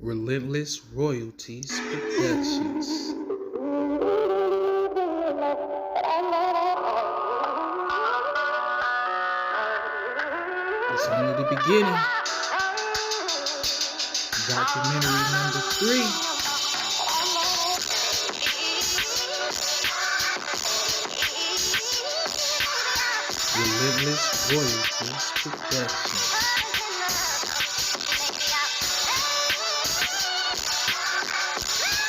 Relentless Royalties Productions. It's only the beginning. Documentary number 3. Relentless Royalties Productions.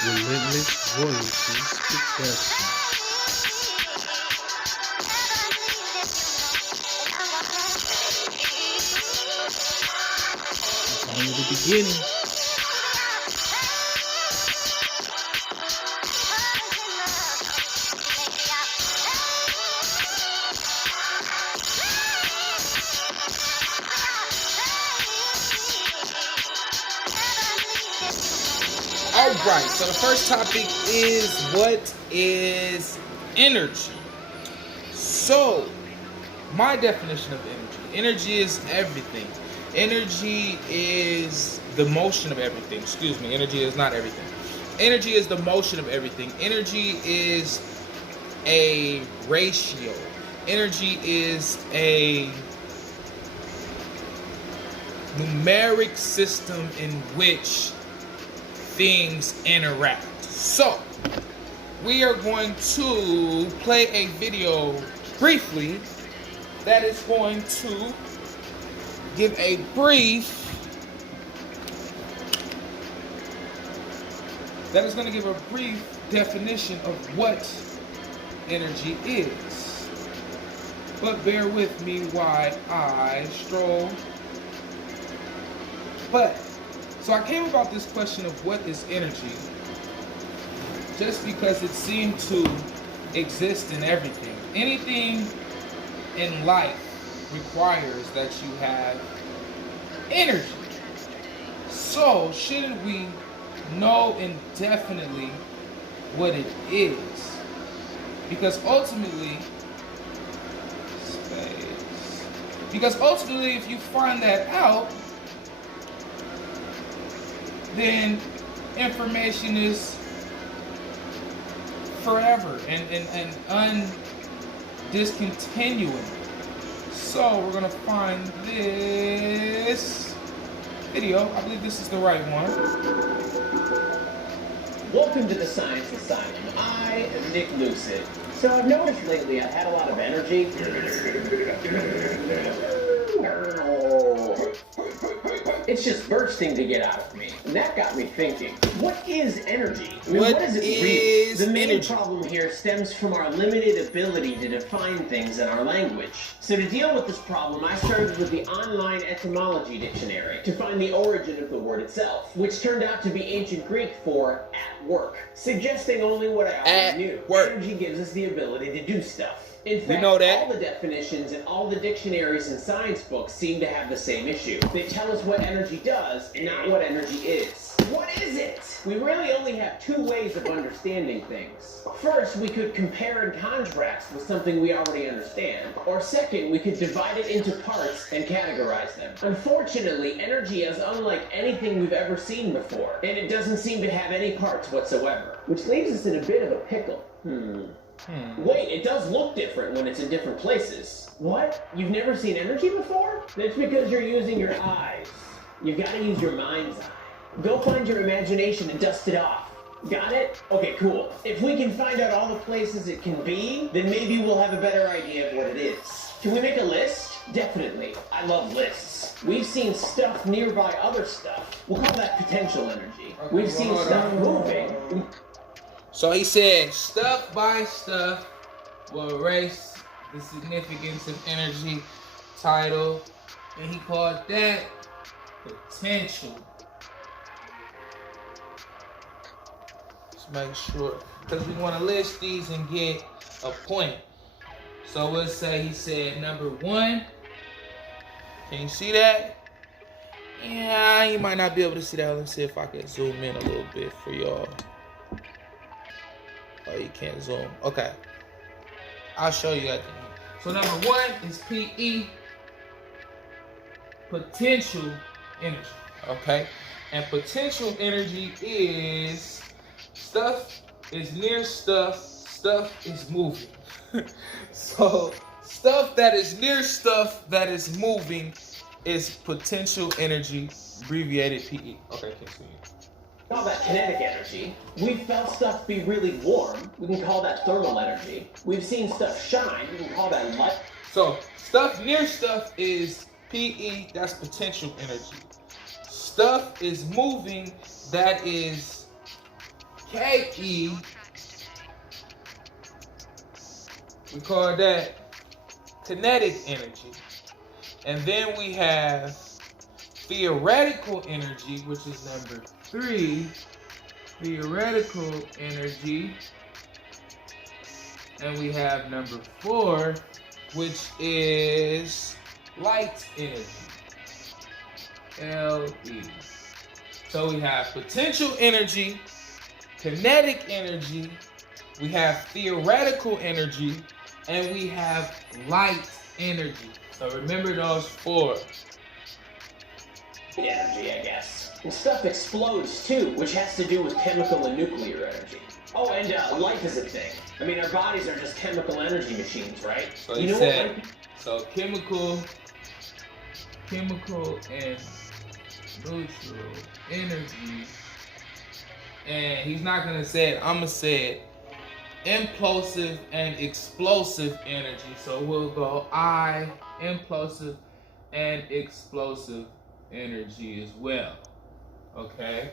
Relentless Royalties Productions. It's only the beginning. Alright, so the first topic is, what is energy? So, my definition of energy. Energy is everything. Energy is the motion of everything. Excuse me, energy is not everything. Energy is the motion of everything. Energy is a ratio. Energy is a numeric system in which things interact. So, we are going to play a video briefly that is going to give a brief definition of what energy is. But bear with me while I stroll. So I came about this question of what is energy just because it seemed to exist in everything. Anything in life requires that you have energy. So shouldn't we know indefinitely what it is? Because ultimately, if you find that out, then information is forever and undiscontinuing. So we're gonna find this video. I believe this is the right one. Welcome to the Science Asylum. I am Nick Lucid. So I've noticed lately I've had a lot of energy. It's just bursting to get out of me. And that got me thinking, what is energy? What is it really? The main problem here stems from our limited ability to define things in our language. So to deal with this problem, I started with the online etymology dictionary to find the origin of the word itself, which turned out to be ancient Greek for at work, suggesting only what I already knew. Energy gives us the ability to do stuff. In fact, all the definitions and all the dictionaries and science books seem to have the same issue. They tell us what energy does, not what energy is. What is it? We really only have two ways of understanding things. First, we could compare and contrast with something we already understand. Or second, we could divide it into parts and categorize them. Unfortunately, energy is unlike anything we've ever seen before, and it doesn't seem to have any parts whatsoever, which leaves us in a bit of a pickle. Wait, it does look different when it's in different places. What? You've never seen energy before? That's because you're using your eyes. You've got to use your mind's eye. Go find your imagination and dust it off. Got it? Okay, cool. If we can find out all the places it can be, then maybe we'll have a better idea of what it is. Can we make a list? Definitely. I love lists. We've seen stuff nearby other stuff. We'll call that potential energy. We've seen stuff moving. So he said, stuff by stuff will erase the significance of energy. Title, and he called that potential. Let's make sure, because we want to list these and get a point. So let's say he said number 1. Can you see that? Yeah, you might not be able to see that. Let's see if I can zoom in a little bit for y'all. Oh, you can't zoom. Okay. I'll show you at the end. So number 1 is PE, potential energy. Okay? And potential energy is stuff is near stuff, stuff is moving. So stuff that is near stuff that is moving is potential energy, abbreviated PE. Okay, continue. Call that kinetic energy. We've felt stuff be really warm. We can call that thermal energy. We've seen stuff shine. We can call that light. So stuff near stuff is PE, that's potential energy. Stuff is moving, that is KE. We call that kinetic energy. And then we have theoretical energy, which is number 3. Theoretical energy. And we have number 4, which is light energy. LE. So we have potential energy, kinetic energy, we have theoretical energy, and we have light energy. So remember those 4. Energy, I guess. And stuff explodes too, which has to do with chemical and nuclear energy. Oh, and life is a thing. I mean, our bodies are just chemical energy machines, right? So you said, so chemical and neutral energy. And he's not gonna say it, I'm gonna say it. Implosive and explosive energy. So we'll go implosive and explosive energy as well. Okay,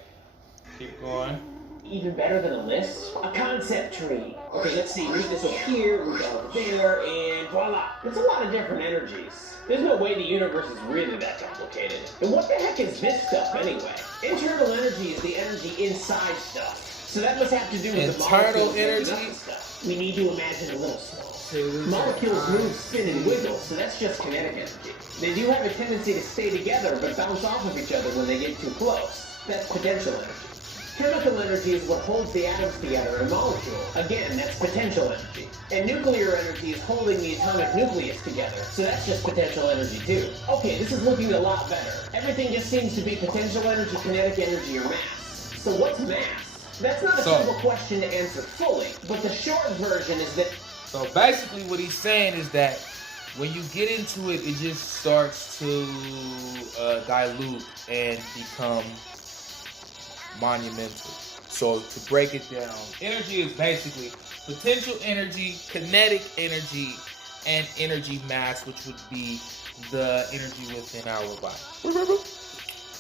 keep going. Even better than a list? A concept tree. Okay, let's see. Move this over here, move that over there, and voila. There's a lot of different energies. There's no way the universe is really that complicated. And what the heck is this stuff anyway? Internal energy is the energy inside stuff. So that must have to do with internal the energy. Stuff. We need to imagine a little small. Molecules move, spin, and wiggle, so that's just kinetic energy. They do have a tendency to stay together, but bounce off of each other when they get too close. That's potential energy. Chemical energy is what holds the atoms together in a molecule. Again, that's potential energy. And nuclear energy is holding the atomic nucleus together, so that's just potential energy too. Okay, this is looking a lot better. Everything just seems to be potential energy, kinetic energy, or mass. So what's mass? That's not a simple question to answer fully, but the short version is that... So basically what he's saying is that when you get into it, it just starts to dilute and become monumental. So to break it down, energy is basically potential energy, kinetic energy, and energy mass, which would be the energy within our body.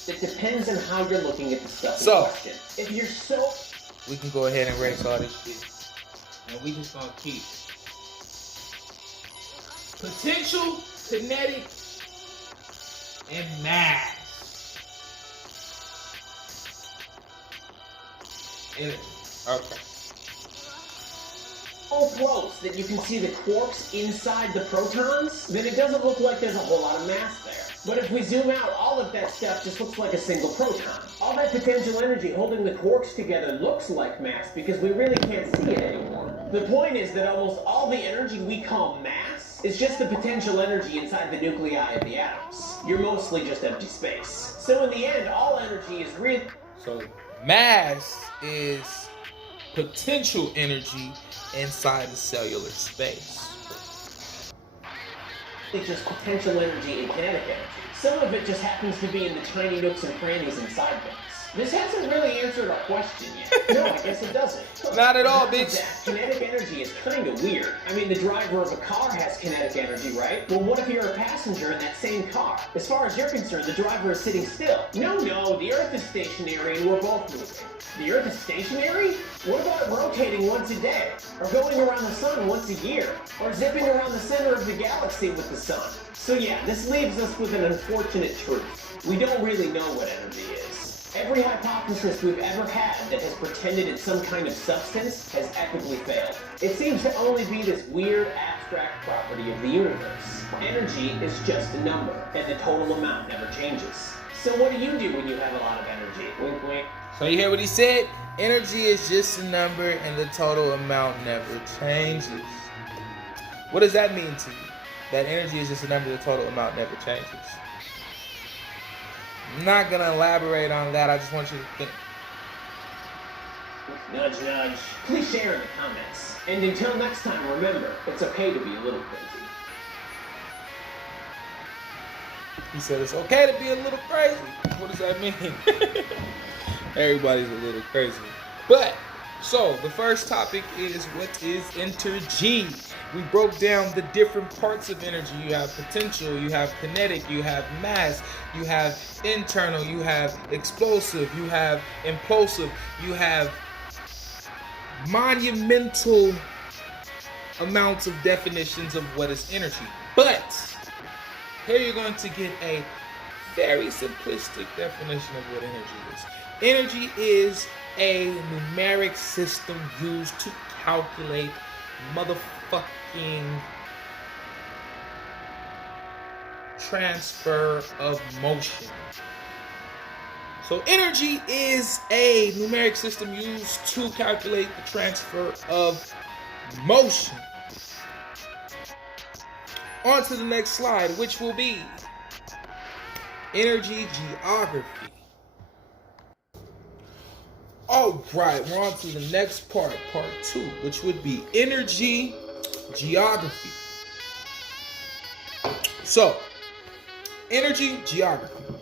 It depends on how you're looking at the stuff in question. If you're so... We can go ahead and erase all this shit. And we just gonna keep potential, kinetic, and mass. Energy. Okay. So close that you can see the quarks inside the protons, then it doesn't look like there's a whole lot of mass there. But if we zoom out, all of that stuff just looks like a single proton. All that potential energy holding the quarks together looks like mass because we really can't see it anymore. The point is that almost all the energy we call mass is just the potential energy inside the nuclei of the atoms. You're mostly just empty space. So in the end, all energy is really... So mass is potential energy inside the cellular space. It's just potential energy and kinetic energy. Some of it just happens to be in the tiny nooks and crannies inside things. This hasn't really answered our question yet. No, I guess it doesn't. Not at all, bitch. Kinetic energy is kind of weird. I mean, the driver of a car has kinetic energy, right? Well, what if you're a passenger in that same car? As far as you're concerned, the driver is sitting still. No, the Earth is stationary and we're both moving. The Earth is stationary? What about rotating once a day? Or going around the sun once a year? Or zipping around the center of the galaxy with the sun? So yeah, this leaves us with an unfortunate truth. We don't really know what energy is. Every hypothesis we've ever had that has pretended it's some kind of substance has epically failed. It seems to only be this weird, abstract property of the universe. Energy is just a number, and the total amount never changes. So what do you do when you have a lot of energy? Wink, wink. So you hear what he said? Energy is just a number, and the total amount never changes. What does that mean to you? That energy is just a number, the total amount never changes. I'm not gonna elaborate on that. I just want you to think. Nudge, nudge. Please share in the comments. And until next time, remember, it's okay to be a little crazy. He said it's okay to be a little crazy. What does that mean? Everybody's a little crazy. But, so, the first topic is what is energy? We broke down the different parts of energy. You have potential, you have kinetic, you have mass, you have internal, you have explosive, you have impulsive, you have monumental amounts of definitions of what is energy. But here you're going to get a very simplistic definition of what energy is. Energy is a numeric system used to calculate motherfucking transfer of motion. So energy is a numeric system used to calculate the transfer of motion. On to the next slide, which will be energy geography. All right, we're on to the next part 2, which would be energy geography. So, energy geography.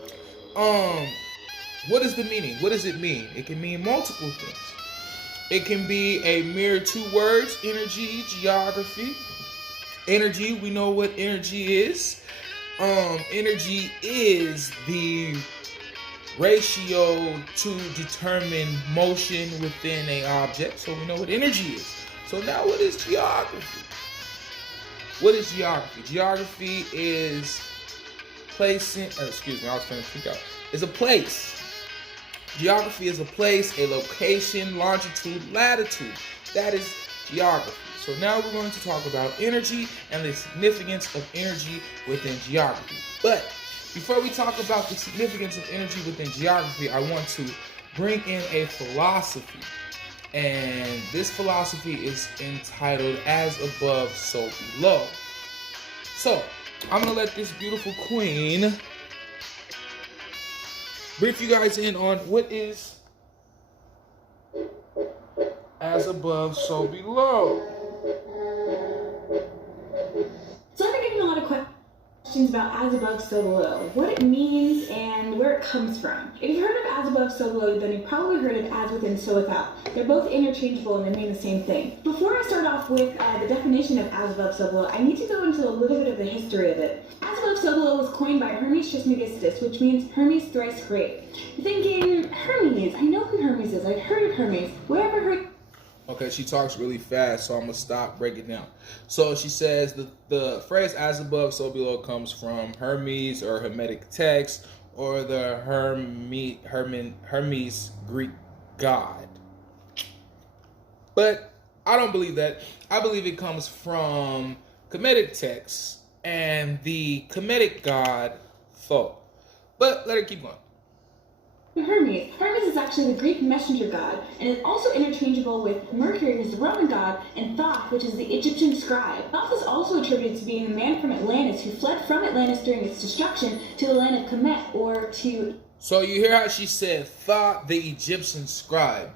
What is the meaning? What does it mean? It can mean multiple things. It can be a mere 2 words, energy geography. Energy, we know what energy is. Energy is the ratio to determine motion within an object. So we know what energy is. So now what is geography? What is geography? Geography is placing, excuse me, I was trying to freak out. It's a place. Geography is a place, a location, longitude, latitude. That is geography. So now we're going to talk about energy and the significance of energy within geography. But before we talk about the significance of energy within geography, I want to bring in a philosophy. And this philosophy is entitled As Above, So Below. So, I'm going to let this beautiful queen brief you guys in on what is as above, so below. So I've been getting a lot of questions about as above, so below, what it means and where it comes from. If you've heard of as above, so below, then you've probably heard of as within, so without. They're both interchangeable and they mean the same thing. Before I start off with the definition of as above, so below, I need to go into a little bit of the history of it. As above, so below was coined by Hermes Trismegistus, which means Hermes thrice great. You're thinking, Hermes, I know who Hermes is, I've heard of Hermes. Wherever heard. Okay, she talks really fast, so I'm going to stop, break it down. So she says the phrase as above, so below comes from Hermes or Hermetic text or the Hermes Greek god. But I don't believe that. I believe it comes from Kemetic text and the Kemetic god Thoth. But let her keep going. Hermes. Hermes is actually the Greek messenger god, and is also interchangeable with Mercury, who's the Roman god, and Thoth, which is the Egyptian scribe. Thoth is also attributed to being the man from Atlantis who fled from Atlantis during its destruction to the land of Kemet, or to... So you hear how she said Thoth, the Egyptian scribe.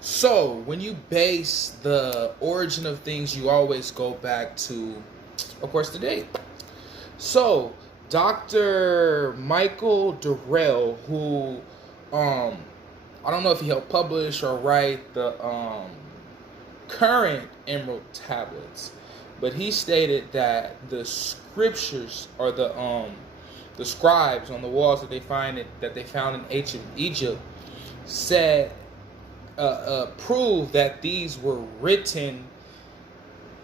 So when you base the origin of things, you always go back to, of course, the date. So Dr. Michael Durrell, who I don't know if he helped publish or write the current Emerald tablets, but he stated that the scriptures or the scribes on the walls that they found in ancient Egypt said prove that these were written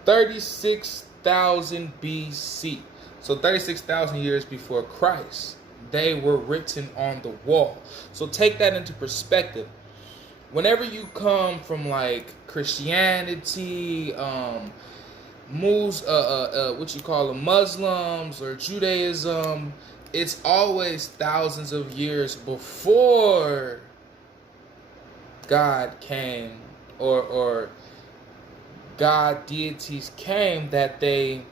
36,000 BC. So 36,000 years before Christ, they were written on the wall. So take that into perspective. Whenever you come from like Christianity, what you call them, Muslims or Judaism, it's always thousands of years before God came or God deities came that they.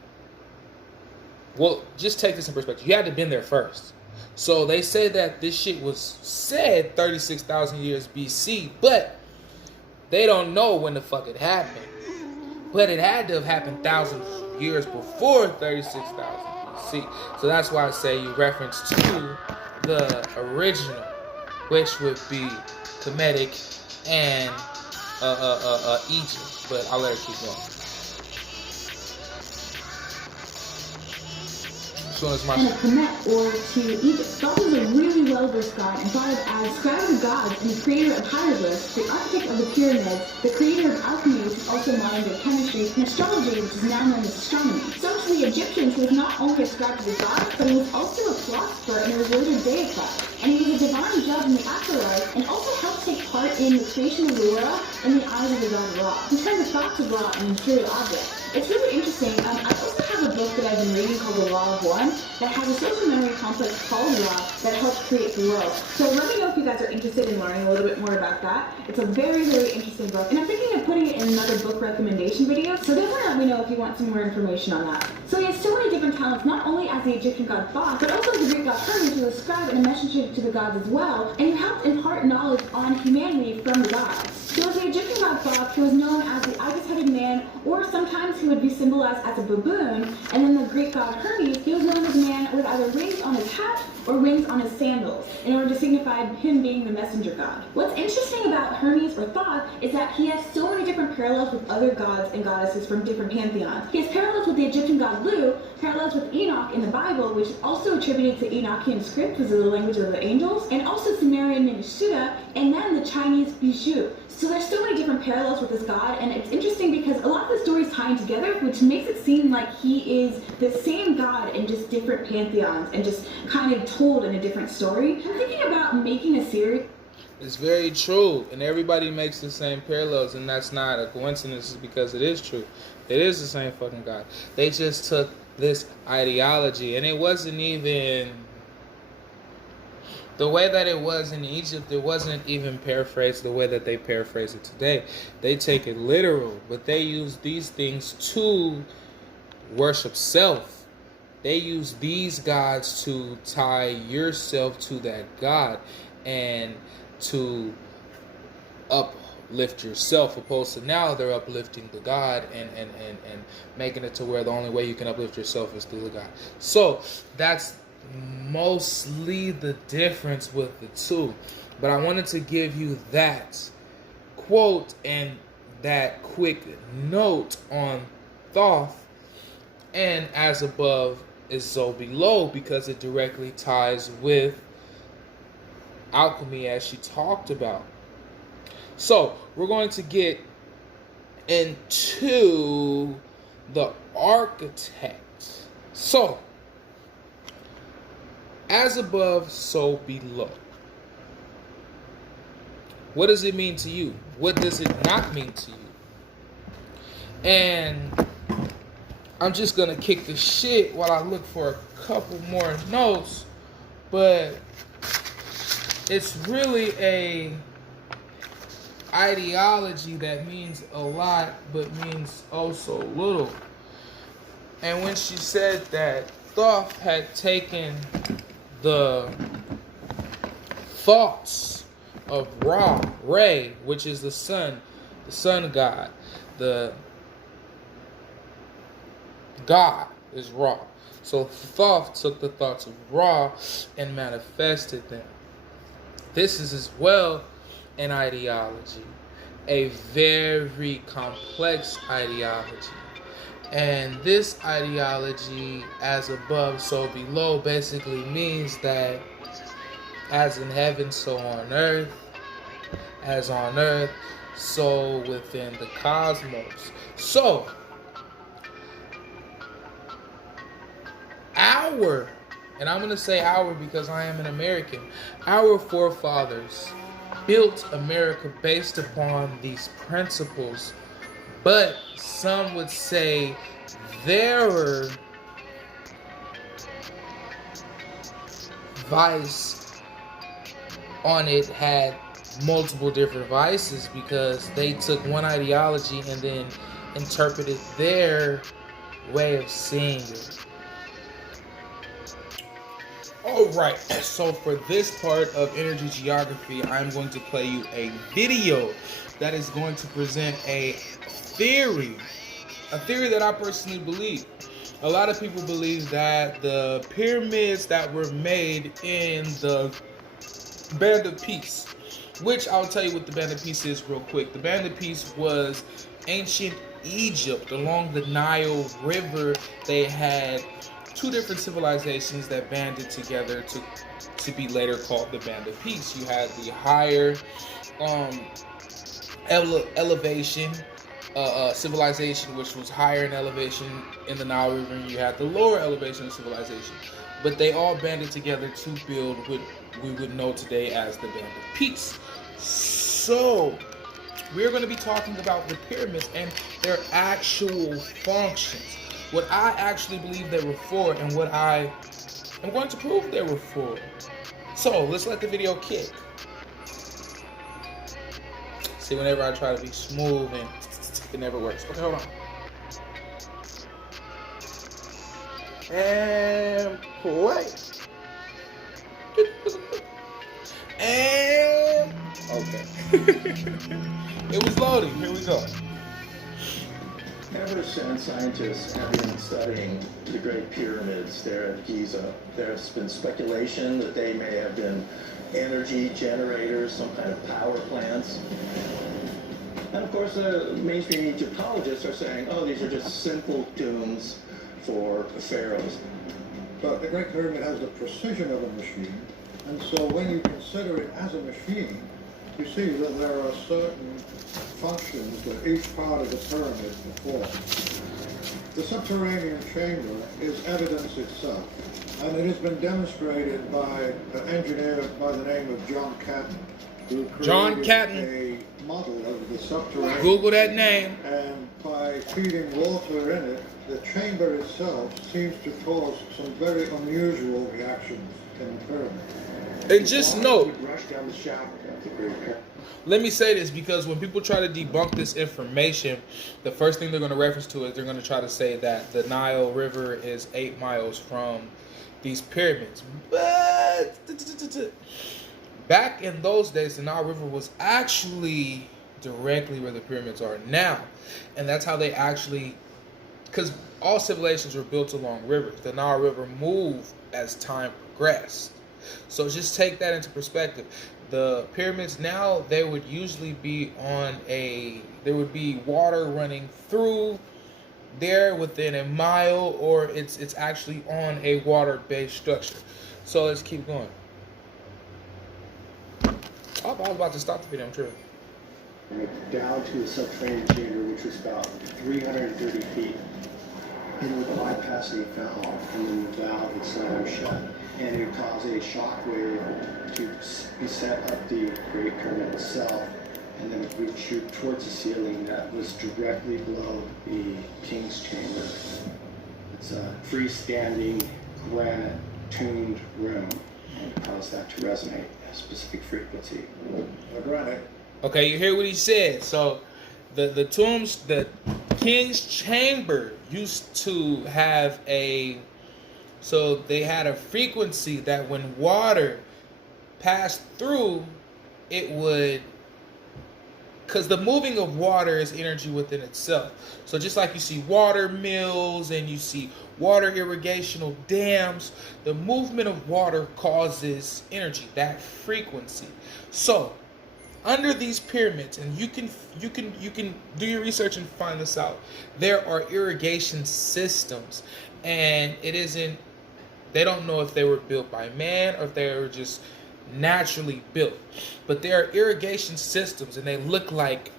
Well, just take this in perspective. You had to have been there first. So they say that this shit was said 36,000 years BC, but they don't know when the fuck it happened. But it had to have happened thousands of years before 36,000 BC. So that's why I say you reference to the original, which would be Kemetic and Egypt. But I'll let it keep going. And a Kemet, or to Egypt. Thoth was a really well-versed god and thought of as scribe of the gods and the creator of hieroglyphs, the architect of the pyramids, the creator of alchemy, which is also modern-day chemistry, and astrology, which is now known as astronomy. So to the Egyptians, he was not only ascribed to the gods, but he was also a philosopher and a revered deity. And he was a divine judge in the afterlife, and also helped take part in the creation of the world in the eyes of the god Ra. In terms of thoughts of Ra and material objects, it's really interesting. I also have a book that I've been reading called The Law of One that has a social memory complex called Ra that helps create the world. So let me know if you guys are interested in learning a little bit more about that. It's a very, very interesting book, and I'm thinking of putting it in another book recommendation video, so definitely let me know if you want some more information on that. So he has so many different talents, not only as the Egyptian god Thoth, but also as the Greek god Hermes, who was a scribe and a messenger to the gods as well, and he helped impart knowledge on humanity from the gods. So as the Egyptian god Thoth, he was known as the ibis-headed man, or sometimes he would be symbolized as a baboon, and then the Greek god Hermes, he was known as a man with either rings on his hat or rings on his sandals, in order to signify him being the messenger god. What's interesting about Hermes or Thoth is that he has so many different parallels with other gods and goddesses from different pantheons. He has parallels with the Egyptian god Lu, parallels with Enoch in the Bible, which is also attributed to Enochian script, which is the language of the angels, and also Sumerian Ningishsuta, and then the Chinese Bishu. So there's so many different parallels with this god, and it's interesting because a lot of the stories tie in together, which makes it seem like he is the same god in just different pantheons and just kind of told in a different story. I'm thinking about making a series. It's very true, and everybody makes the same parallels, and that's not a coincidence because it is true. It is the same fucking god. They just took this ideology, and it wasn't even the way that it was in Egypt. It wasn't even paraphrased the way that they paraphrase it today. They take it literal, but they use these things to worship self. They use these gods to tie yourself to that god and to uplift yourself, opposed to now they're uplifting the god and making it to where the only way you can uplift yourself is through the god. So that's mostly the difference with the two. But I wanted to give you that quote and that quick note on Thoth and as above is so below, because it directly ties with alchemy as she talked about. So we're going to get into the architect. So as above, so below. What does it mean to you? What does it not mean to you? And I'm just gonna kick the shit while I look for a couple more notes, but it's really a ideology that means a lot but means oh so little. And when she said that Thoth had taken the thoughts of Ra, Re, which is the sun god, the God is Ra. So Thoth took the thoughts of Ra and manifested them. This is as well an ideology, a very complex ideology. And this ideology, as above, so below, basically means that as in heaven, so on earth, as on earth, so within the cosmos. So, and I'm going to say our because I am an American, our forefathers built America based upon these principles, but some would say their vice on it had multiple different vices because they took one ideology and then interpreted their way of seeing it. Alright, so for this part of energy geography, I'm going to play you a video that is going to present a theory that I personally believe. A lot of people believe that the pyramids that were made in the Band of Peace, which I'll tell you what the Band of Peace is real quick. The Band of Peace was ancient Egypt. Along the Nile River, they had two different civilizations that banded together to be later called the Band of Peace. You had the higher elevation civilization, which was higher in elevation in the Nile River, and you had the lower elevation of civilization. But they all banded together to build what we would know today as the Band of Peace. So we're going to be talking about the pyramids and their actual functions. What I actually believe they were for, and what I am going to prove they were for. So let's let the video kick. See, whenever I try to be smooth and it never works. Okay, hold on. And play. And okay. It was loading. Here we go. Ever since scientists have been studying the Great Pyramids there at Giza, there's been speculation that they may have been energy generators, some kind of power plants. And of course, the mainstream Egyptologists are saying, oh, these are just simple tombs for pharaohs. But the Great Pyramid has the precision of a machine, and so when you consider it as a machine, you see that there are certain functions that each part of the pyramid performs. The subterranean chamber is evidence itself, and it has been demonstrated by an engineer by the name of John Catton, who created a model of the subterranean. Google that name. And by feeding water in it, the chamber itself seems to cause some very unusual reactions in the pyramid. And just note, Rush down the shaft of the Great Pyramid. let me say this, because when people try to debunk this information, the first thing they're going to reference to is they're going to try to say that the Nile River is 8 miles from these pyramids. But back in those days, the Nile River was actually directly where the pyramids are now. And that's how they actually, because all civilizations were built along rivers. The Nile River moved as time progressed. So just take that into perspective. The pyramids now, they would usually be there would be water running through there within a mile, or it's actually on a water-based structure. So let's keep going. Oh, I was about to stop the video, I'm tripping. Down to the subterranean chamber, which was about 330 feet. It would bypass a valve, and then the valve would slam shut, and it would cause a shock wave to be set up the Great Pyramid itself, and then it would shoot towards the ceiling that was directly below the King's Chamber. It's a freestanding, granite-tuned room, and it caused that to resonate at a specific frequency. Granite. Okay, you hear what he said. So the tombs, the King's Chamber used to have so they had a frequency that when water passed through, it would, because the moving of water is energy within itself. So just like you see water mills and you see water irrigational dams, the movement of water causes energy, that frequency. So under these pyramids, and you can do your research and find this out, there are irrigation systems, and they don't know if they were built by man or if they were just naturally built, but there are irrigation systems, and they look like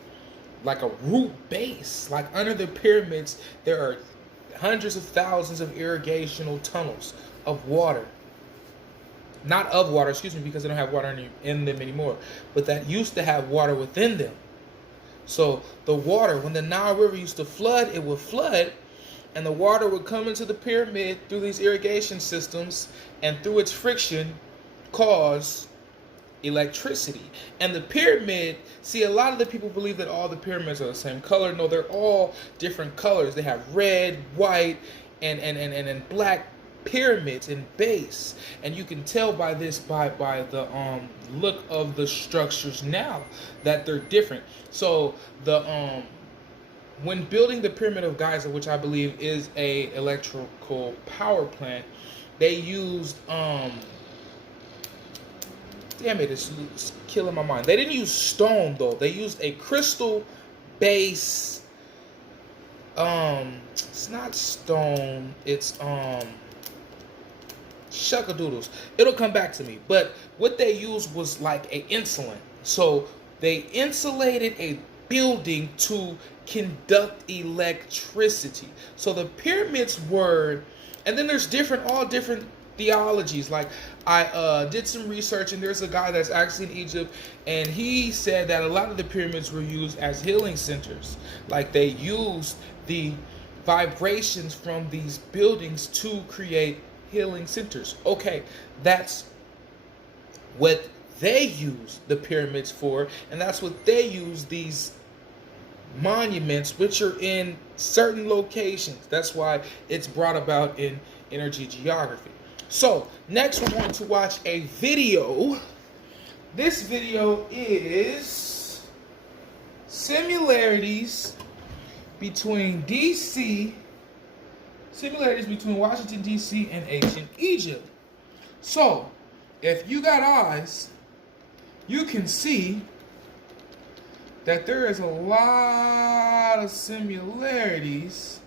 a root base. Like under the pyramids, there are hundreds of thousands of irrigational tunnels of water. Not of water, excuse me, because they don't have water in them anymore, but that used to have water within them. So the water, when the Nile River used to flood, it would flood, and the water would come into the pyramid through these irrigation systems, and through its friction cause electricity. And the pyramid, see, a lot of the people believe that all the pyramids are the same color. No, they're all different colors. They have red, white, and black pyramids and base, and you can tell by this by the look of the structures now that they're different. So the when building the Pyramid of Giza, which I believe is a electrical power plant, they used damn it, it's killing my mind. They didn't use stone though. They used a crystal base. It's not stone. It's shuckadoodles. It'll come back to me. But what they used was like a insulin. So they insulated a building to conduct electricity. So the pyramids were, and then there's all different theologies. Like I did some research, and there's a guy that's actually in Egypt, and he said that a lot of the pyramids were used as healing centers. Like they used the vibrations from these buildings to create healing centers. Okay, that's what they use the pyramids for, and that's what they use these monuments, which are in certain locations. That's why it's brought about in energy geography. So next we're going to watch a video. This video is similarities between Washington DC and ancient Egypt. So if you got eyes, you can see that there is a lot of similarities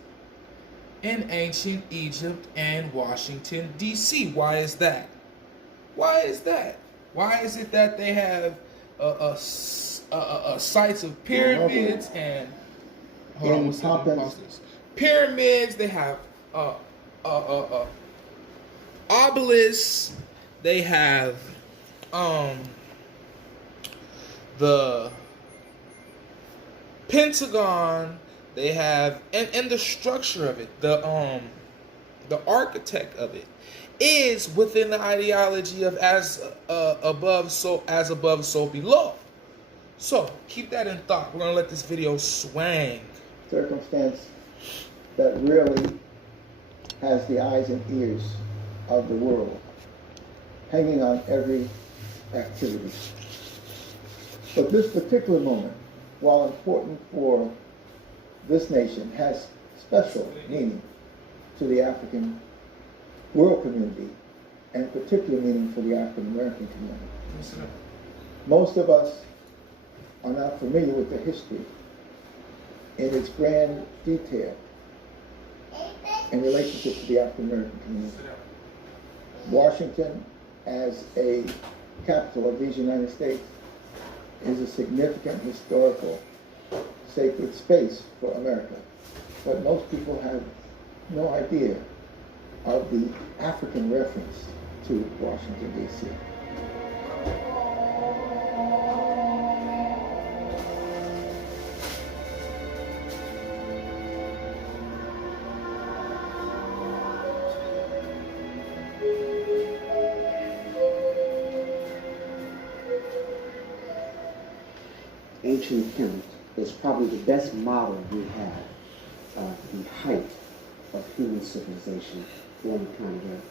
in ancient Egypt and Washington DC. Why is that? Why is that? Why is it that they have sites of pyramids and pyramids? They have obelisks. They have the Pentagon. They have and the structure of it, the architect of it is within the ideology of as above, so below. So keep that in thought. We're gonna let this video swang. Circumstance that really has the eyes and ears of the world hanging on every activity. But this particular moment, while important for this nation, has special meaning to the African world community, and particular meaning for the African American community. Most of us are not familiar with the history in its grand detail in relationship to the African American community. Washington, as a capital of these United States, is a significant historical sacred space for America. But most people have no idea of the African reference to Washington, D.C. Ancient Kemet is probably the best model we have of the height of human civilization on the planet Earth.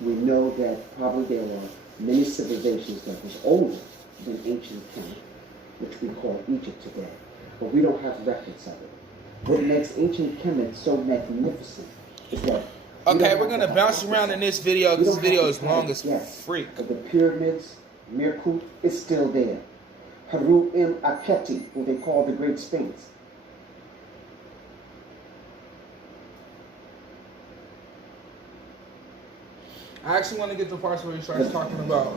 We know that probably there were many civilizations that was older than ancient Kemet, which we call Egypt today, but we don't have records of it. What makes ancient Kemet so magnificent is that okay, we're gonna bounce around in this video because this video is long as freak. But the pyramids, Merkut, is still there. Haru-im-Aketi, who they call the Great Sphinx. I actually want to get to the part where he starts talking about.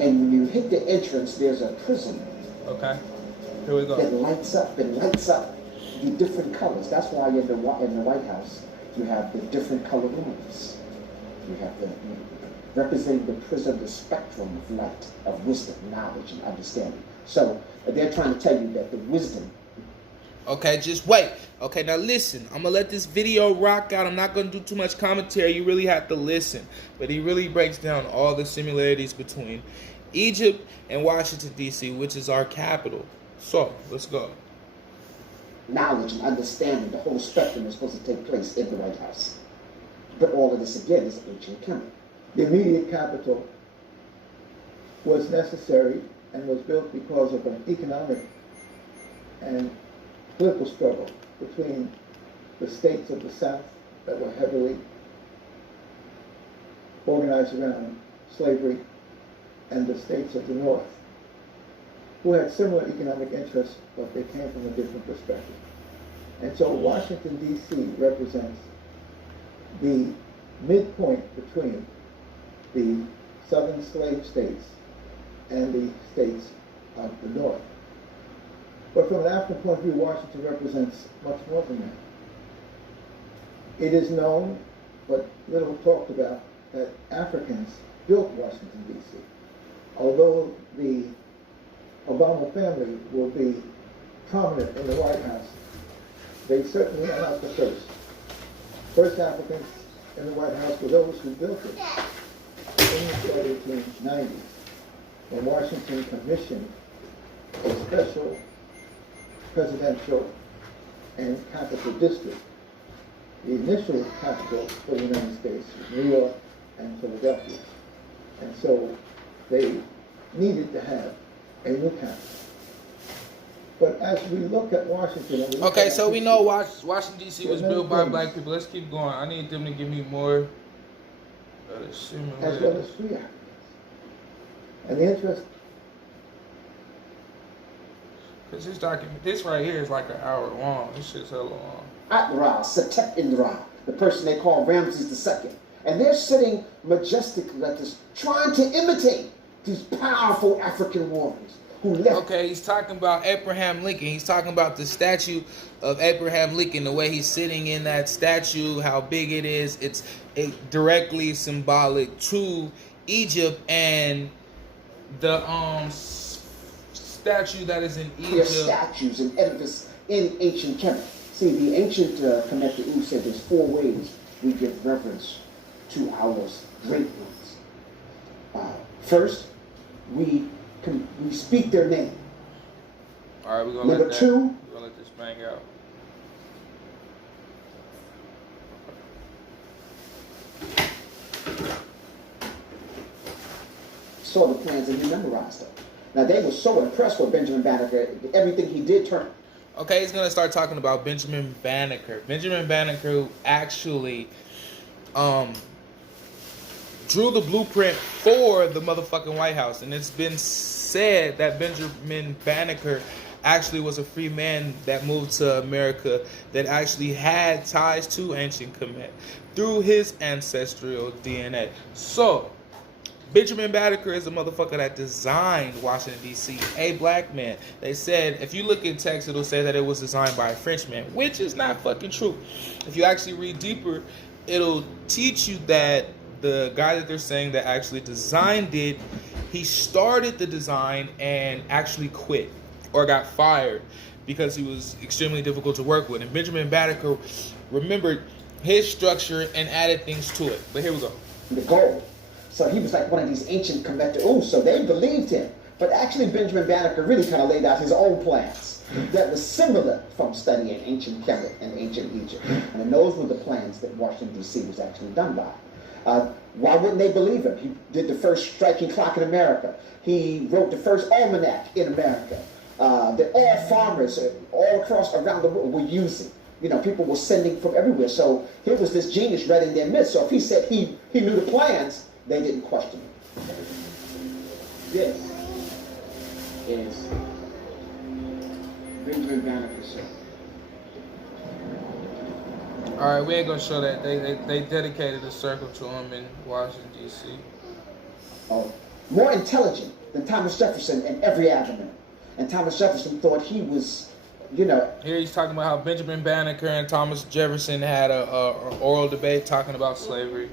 And when you hit the entrance, there's a prism. Okay, here we go. That lights up the different colors. That's why in the White House you have the different color rooms. You have the representing the prism, the spectrum of light, of wisdom, knowledge, and understanding. So they're trying to tell you that the wisdom. Okay, just wait. Okay, now listen. I'm gonna let this video rock out. I'm not gonna do too much commentary. You really have to listen. But he really breaks down all the similarities between Egypt and Washington, D.C., which is our capital. So let's go. Knowledge and understanding, the whole spectrum is supposed to take place in the White House. But all of this, again, is ancient Kemet. The immediate capital was necessary and was built because of an economic and political struggle between the states of the South that were heavily organized around slavery and the states of the North, who had similar economic interests, but they came from a different perspective. And so Washington, D.C. represents the midpoint between the southern slave states and the states of the North. But from an African point of view, Washington represents much more than that. It is known, but little talked about, that Africans built Washington, D.C. Although the Obama family will be prominent in the White House, they certainly are not the first. First Africans in the White House were those who built it in the 1790s, when Washington commissioned a special presidential and capital district. The initial capital for the United States was New York and Philadelphia. And so they needed to have a new capital. But as we look at Washington... Okay, so we know Washington, D.C. was built by black people. Let's keep going. I need them to give me more... as well as free Africans. And the interest... Because this document, this right here is like an hour long. This shit's hella long. Atra, Setep Indra, the person they call Ramses II. And they're sitting majestically like this, trying to imitate these powerful African warriors who left. Okay, he's talking about Abraham Lincoln. He's talking about the statue of Abraham Lincoln, the way he's sitting in that statue, how big it is. It's directly symbolic to Egypt and the statue that is in Egypt. There's statues and edifices in ancient Kemet. See, the ancient Kemet said there's 4 ways we give reverence to our great ones. First, we speak their name. All right, we're gonna Number 2, we're gonna let this bang out. saw the plans and he memorized them. Now they were so impressed with Benjamin Banneker, everything he did turned. Okay, he's gonna start talking about Benjamin Banneker. Benjamin Banneker actually drew the blueprint for the motherfucking White House, and it's been said that Benjamin Banneker actually was a free man that moved to America that actually had ties to ancient Kemet through his ancestral DNA. So Benjamin Banneker is the motherfucker that designed Washington, D.C., a black man. They said, if you look in text, it'll say that it was designed by a Frenchman, which is not fucking true. If you actually read deeper, it'll teach you that the guy that they're saying that actually designed it, he started the design and actually quit or got fired because he was extremely difficult to work with. And Benjamin Banneker remembered his structure and added things to it. But here we go. The gold. So he was like one of these ancient Kemet. So they believed him. But actually Benjamin Banneker really kind of laid out his own plans that was similar from studying ancient Kemet and ancient Egypt. And those were the plans that Washington, D.C. was actually done by. Why wouldn't they believe him? He did the first striking clock in America. He wrote the first almanac in America. That all farmers all across around the world were using. You know, people were sending from everywhere. So here was this genius right in their midst. So if he said he knew the plans, they didn't question him. This is Benjamin Banneker, sir. All right, we ain't gonna show that. They dedicated a circle to him in Washington, D.C. Oh, more intelligent than Thomas Jefferson in every avenue. And Thomas Jefferson thought he was, you know. Here he's talking about how Benjamin Banneker and Thomas Jefferson had a oral debate talking about slavery.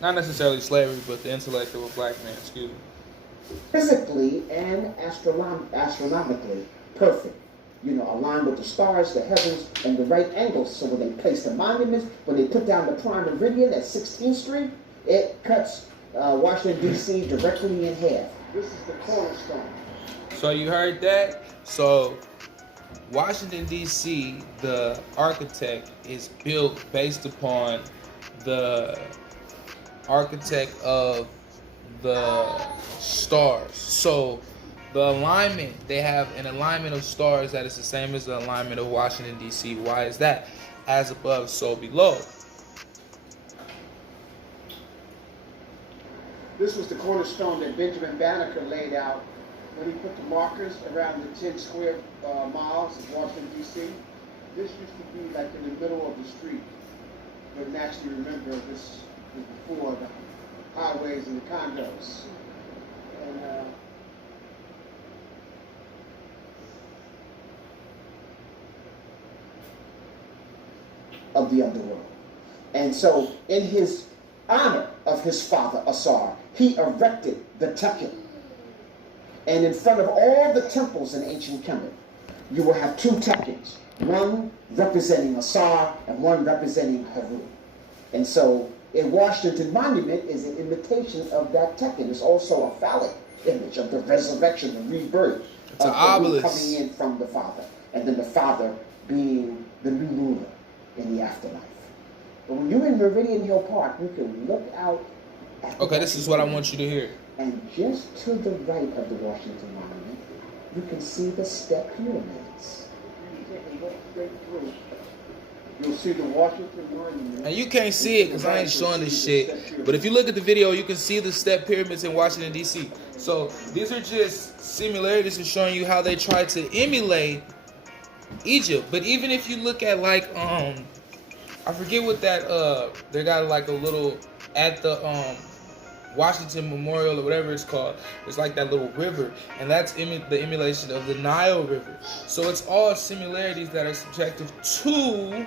Not necessarily slavery, but the intellect of a black man, excuse me. Physically and astronomically perfect. You know, aligned with the stars, the heavens, and the right angles. So when they place the monuments, when they put down the prime meridian at 16th Street, it cuts Washington, D.C. directly in half. This is the cornerstone. So you heard that? So Washington, D.C., the architect is built based upon the architect of the stars. So the alignment, they have an alignment of stars that is the same as the alignment of Washington, D.C. Why is that? As above, so below. This was the cornerstone that Benjamin Banneker laid out when he put the markers around the 10 square miles of Washington, D.C. This used to be like in the middle of the street. But naturally, remember, this was before the highways and the condos. And of the underworld. And so, in his honor of his father, Asar, he erected the Tekken. And in front of all the temples in ancient Kemet, you will have two Tekkens, one representing Asar and one representing Haru. And so, a Washington monument is an imitation of that Tekken. It's also a phallic image of the resurrection, the rebirth it's of Haru coming in from the Father, and then the Father being the new ruler in the afterlife. But when you're in Meridian Hill Park, you can look out at the Okay, this is what I want you to hear. And just to the right of the Washington Monument, you can see the step pyramids. you'll see the Washington Monument. And you can't see it because I ain't showing this shit. But if you look at the video, you can see the step pyramids in Washington, D.C. So these are just similarities of showing you how they try to emulate Egypt. But even if you look at like I forget what that they got like a little at the Washington Memorial or whatever it's called. It's like that little river, and that's the emulation of the Nile River. So it's all similarities that are subjective to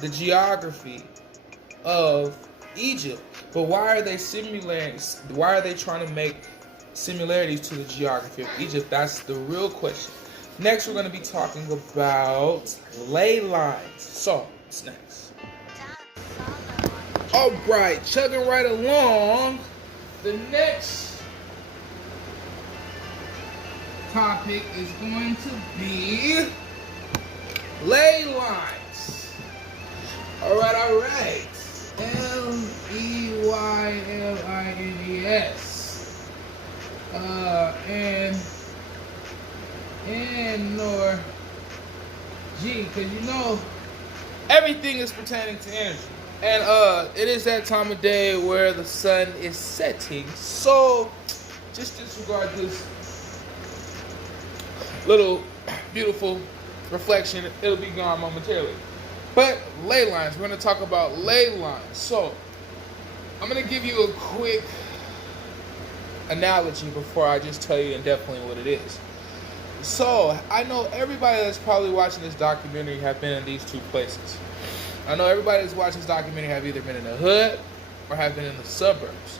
the geography of Egypt. But why are they simulating? Why are they trying to make similarities to the geography of Egypt? That's the real question. Next, we're going to be talking about ley lines. So, what's next? All right, chugging right along. The next topic is going to be ley lines. All right. Leylines. And G, because you know everything is pertaining to energy. And it is that time of day where the sun is setting. So just disregard this little beautiful reflection. It'll be gone momentarily. But ley lines, we're going to talk about ley lines. So I'm going to give you a quick analogy before I just tell you indefinitely what it is. So I know everybody that's probably watching this documentary have been in these two places. I know everybody that's watching this documentary have either been in the hood or have been in the suburbs.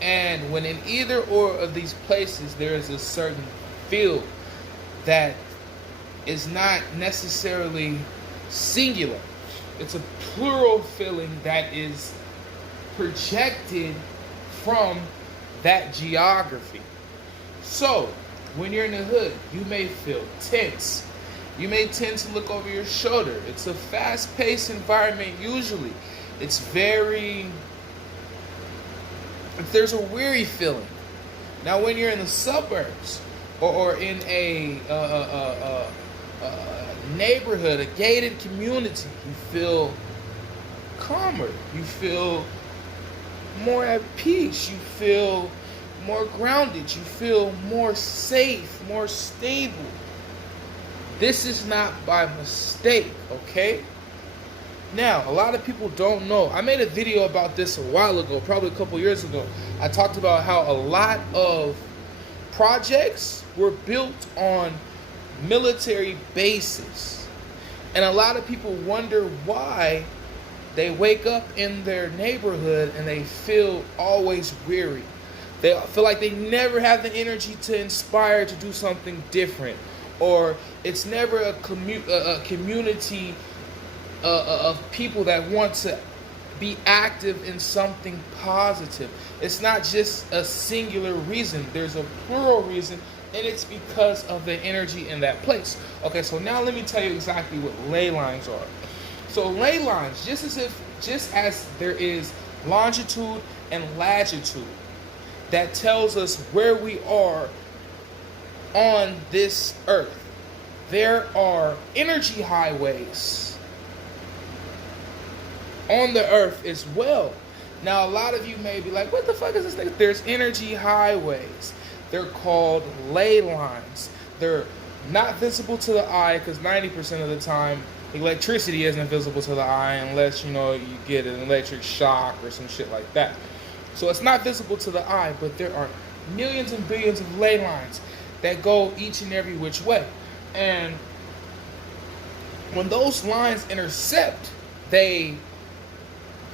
And when in either or of these places, there is a certain feel that is not necessarily singular. It's a plural feeling that is projected from that geography. So, when you're in the hood, you may feel tense. You may tend to look over your shoulder. It's a fast-paced environment usually. It's there's a weary feeling. Now, when you're in the suburbs or in a neighborhood, a gated community, you feel calmer. You feel more at peace. You feel more grounded. You feel more safe, more stable. This is not by mistake, okay? Now, a lot of people don't know. I made a video about this a while ago, probably a couple years ago. I talked about how a lot of projects were built on military bases. And a lot of people wonder why they wake up in their neighborhood and they feel always weary. They feel like they never have the energy to inspire to do something different. Or it's never a community of people that want to be active in something positive. It's not just a singular reason. There's a plural reason And it's because of the energy in that place. Okay, so now let me tell you exactly what ley lines are. So ley lines, just as there is longitude and latitude that tells us where we are on this earth, there are energy highways on the earth as well. Now, a lot of you may be like, what the fuck is this thing? There's energy highways. They're called ley lines. They're not visible to the eye because 90% of the time, electricity isn't visible to the eye unless, you know, you get an electric shock or some shit like that. So it's not visible to the eye, but there are millions and billions of ley lines that go each and every which way. And when those lines intercept, they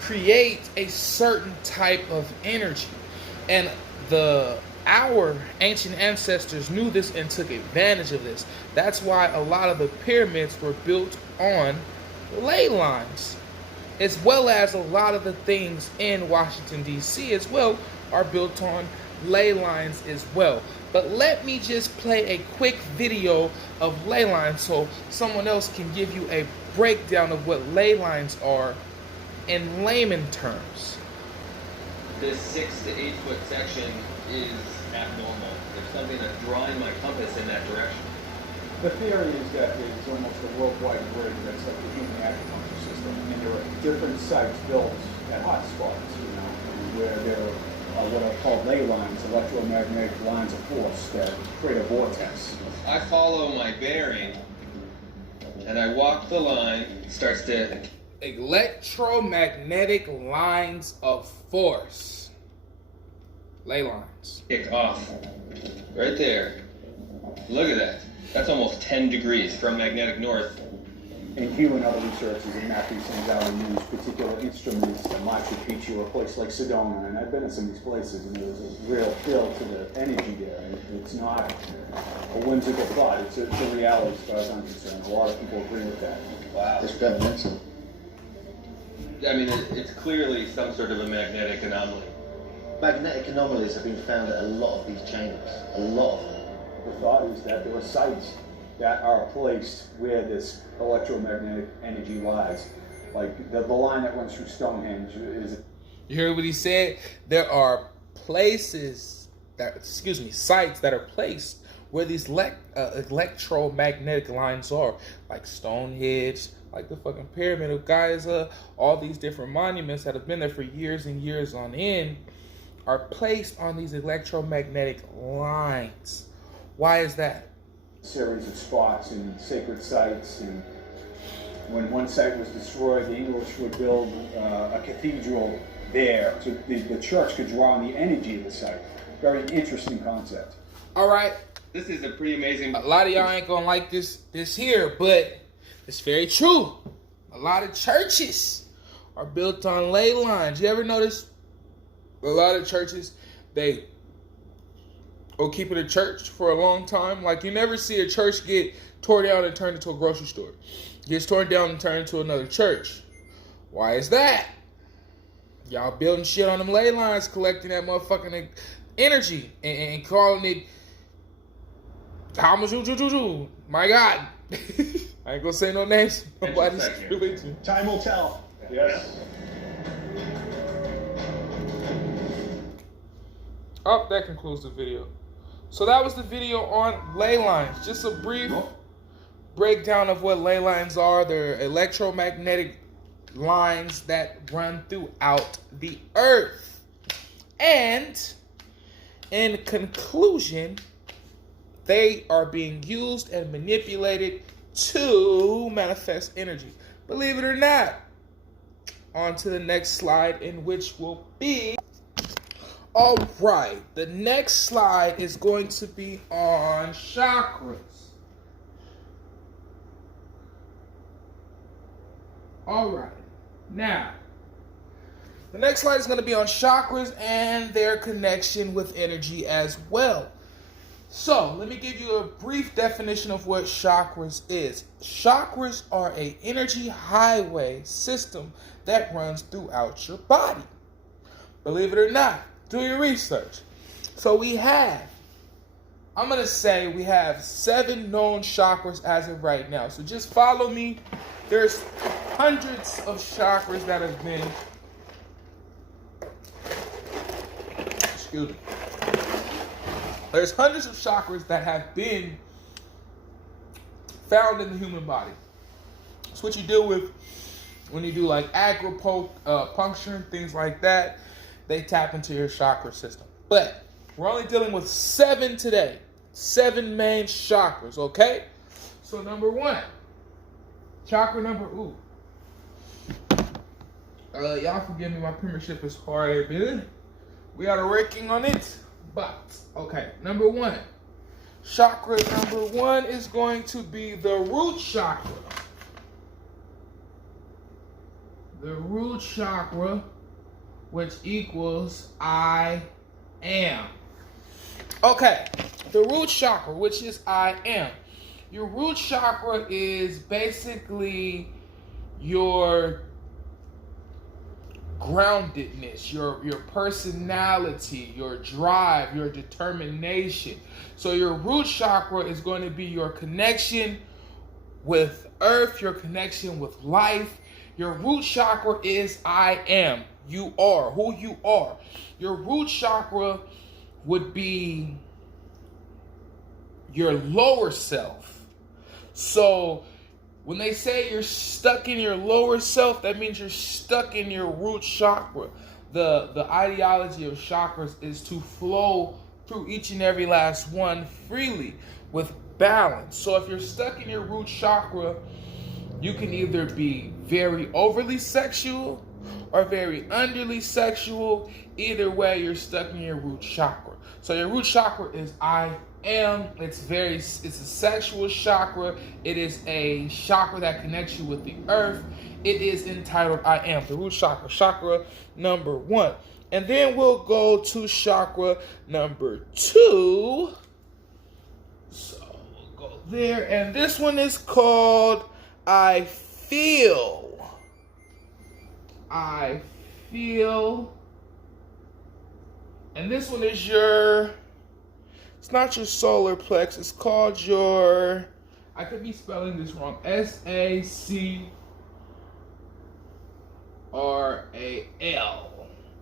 create a certain type of energy. And our ancient ancestors knew this and took advantage of this. That's why a lot of the pyramids were built on ley lines, as well as a lot of the things in Washington, D.C. as well are built on ley lines as well. But let me just play a quick video of ley lines so someone else can give you a breakdown of what ley lines are in layman terms. This 6 to 8 foot section is abnormal. There's something that's drawing my compass in that direction. The theory is that it's almost a worldwide grid that's like the human acupuncture system, and there are different sites built at hotspots, you know, where there are what are called ley lines, electromagnetic lines of force that create a vortex. I follow my bearing, and I walk the line. It starts to electromagnetic lines of force. Ley lines. Kick off. Right there. Look at that. That's almost 10 degrees from magnetic north. And Hugh and other researchers and Matthew sends out and use particular instruments at Machu Picchu or a place like Sedona. And I've been in some of these places, and there's a real feel to the energy there. And it's not a whimsical thought. It's a reality as far as I'm concerned. A lot of people agree with that. Wow. It's convincing. I mean, it's clearly some sort of a magnetic anomaly. Magnetic anomalies have been found at a lot of these chambers. A lot of them. The thought is that there are sites that are placed where this electromagnetic energy lies. Like the line that runs through Stonehenge is... You heard what he said? There are places that, sites that are placed where these electromagnetic lines are. Like Stonehenge, like the fucking Pyramid of Giza, all these different monuments that have been there for years and years on end are placed on these electromagnetic lines. Why is that? Series of spots and sacred sites, and when one site was destroyed, the English would build a cathedral there so the church could draw on the energy of the site. Very interesting concept. All right. This is a pretty amazing... A lot of y'all ain't gonna like this here, but it's very true. A lot of churches are built on ley lines. You ever notice a lot of churches, they will keep it a church for a long time? Like, you never see a church get torn down and turned into a grocery store. It gets torn down and turned into another church. Why is that? Y'all building shit on them ley lines, collecting that motherfucking energy and calling it my God. I ain't gonna say no names. Nobody's religion. Time will tell. Yes. Oh, that concludes the video. So that was the video on ley lines. Just a brief breakdown of what ley lines are. They're electromagnetic lines that run throughout the earth. And in conclusion, they are being used and manipulated to manifest energy. Believe it or not. On to the next slide, in which will be... All right, the next slide is going to be on chakras. All right, now, the next slide is going to be on chakras and their connection with energy as well. So, let me give you a brief definition of what chakras is. Chakras are an energy highway system that runs throughout your body. Believe it or not. Do your research. So we have I'm going to say we have 7 known chakras as of right now. So just follow me. There's hundreds of chakras that have been, excuse me. There's hundreds of chakras that have been found in the human body. It's what you deal with when you do like acupuncture and things like that. They tap into your chakra system. But we're only dealing with 7 today. 7 main chakras, okay? So number 1, chakra number, y'all forgive me, my penmanship is hard, man. We are working on it. But, okay, number 1. Chakra number 1 is going to be the root chakra. The root chakra, which equals I am. Okay, the root chakra, which is I am. Your root chakra is basically your groundedness, your personality, your drive, your determination. So your root chakra is going to be your connection with earth, your connection with life. Your root chakra is I am. You are who you are. Your root chakra would be your lower self. So when they say you're stuck in your lower self, that means you're stuck in your root chakra. The ideology of chakras is to flow through each and every last one freely with balance. So if you're stuck in your root chakra, you can either be very overly sexual or very underly sexual. Either way, you're stuck in your root chakra. So your root chakra is I am. It's a sexual chakra. It is a chakra that connects you with the earth. It is entitled I am, the root chakra, chakra number 1. And then we'll go to chakra number 2. So we'll go there. And this one is called I feel. I feel. And this one is it's not your solar plex. It's called your, I could be spelling this wrong, SACRAL.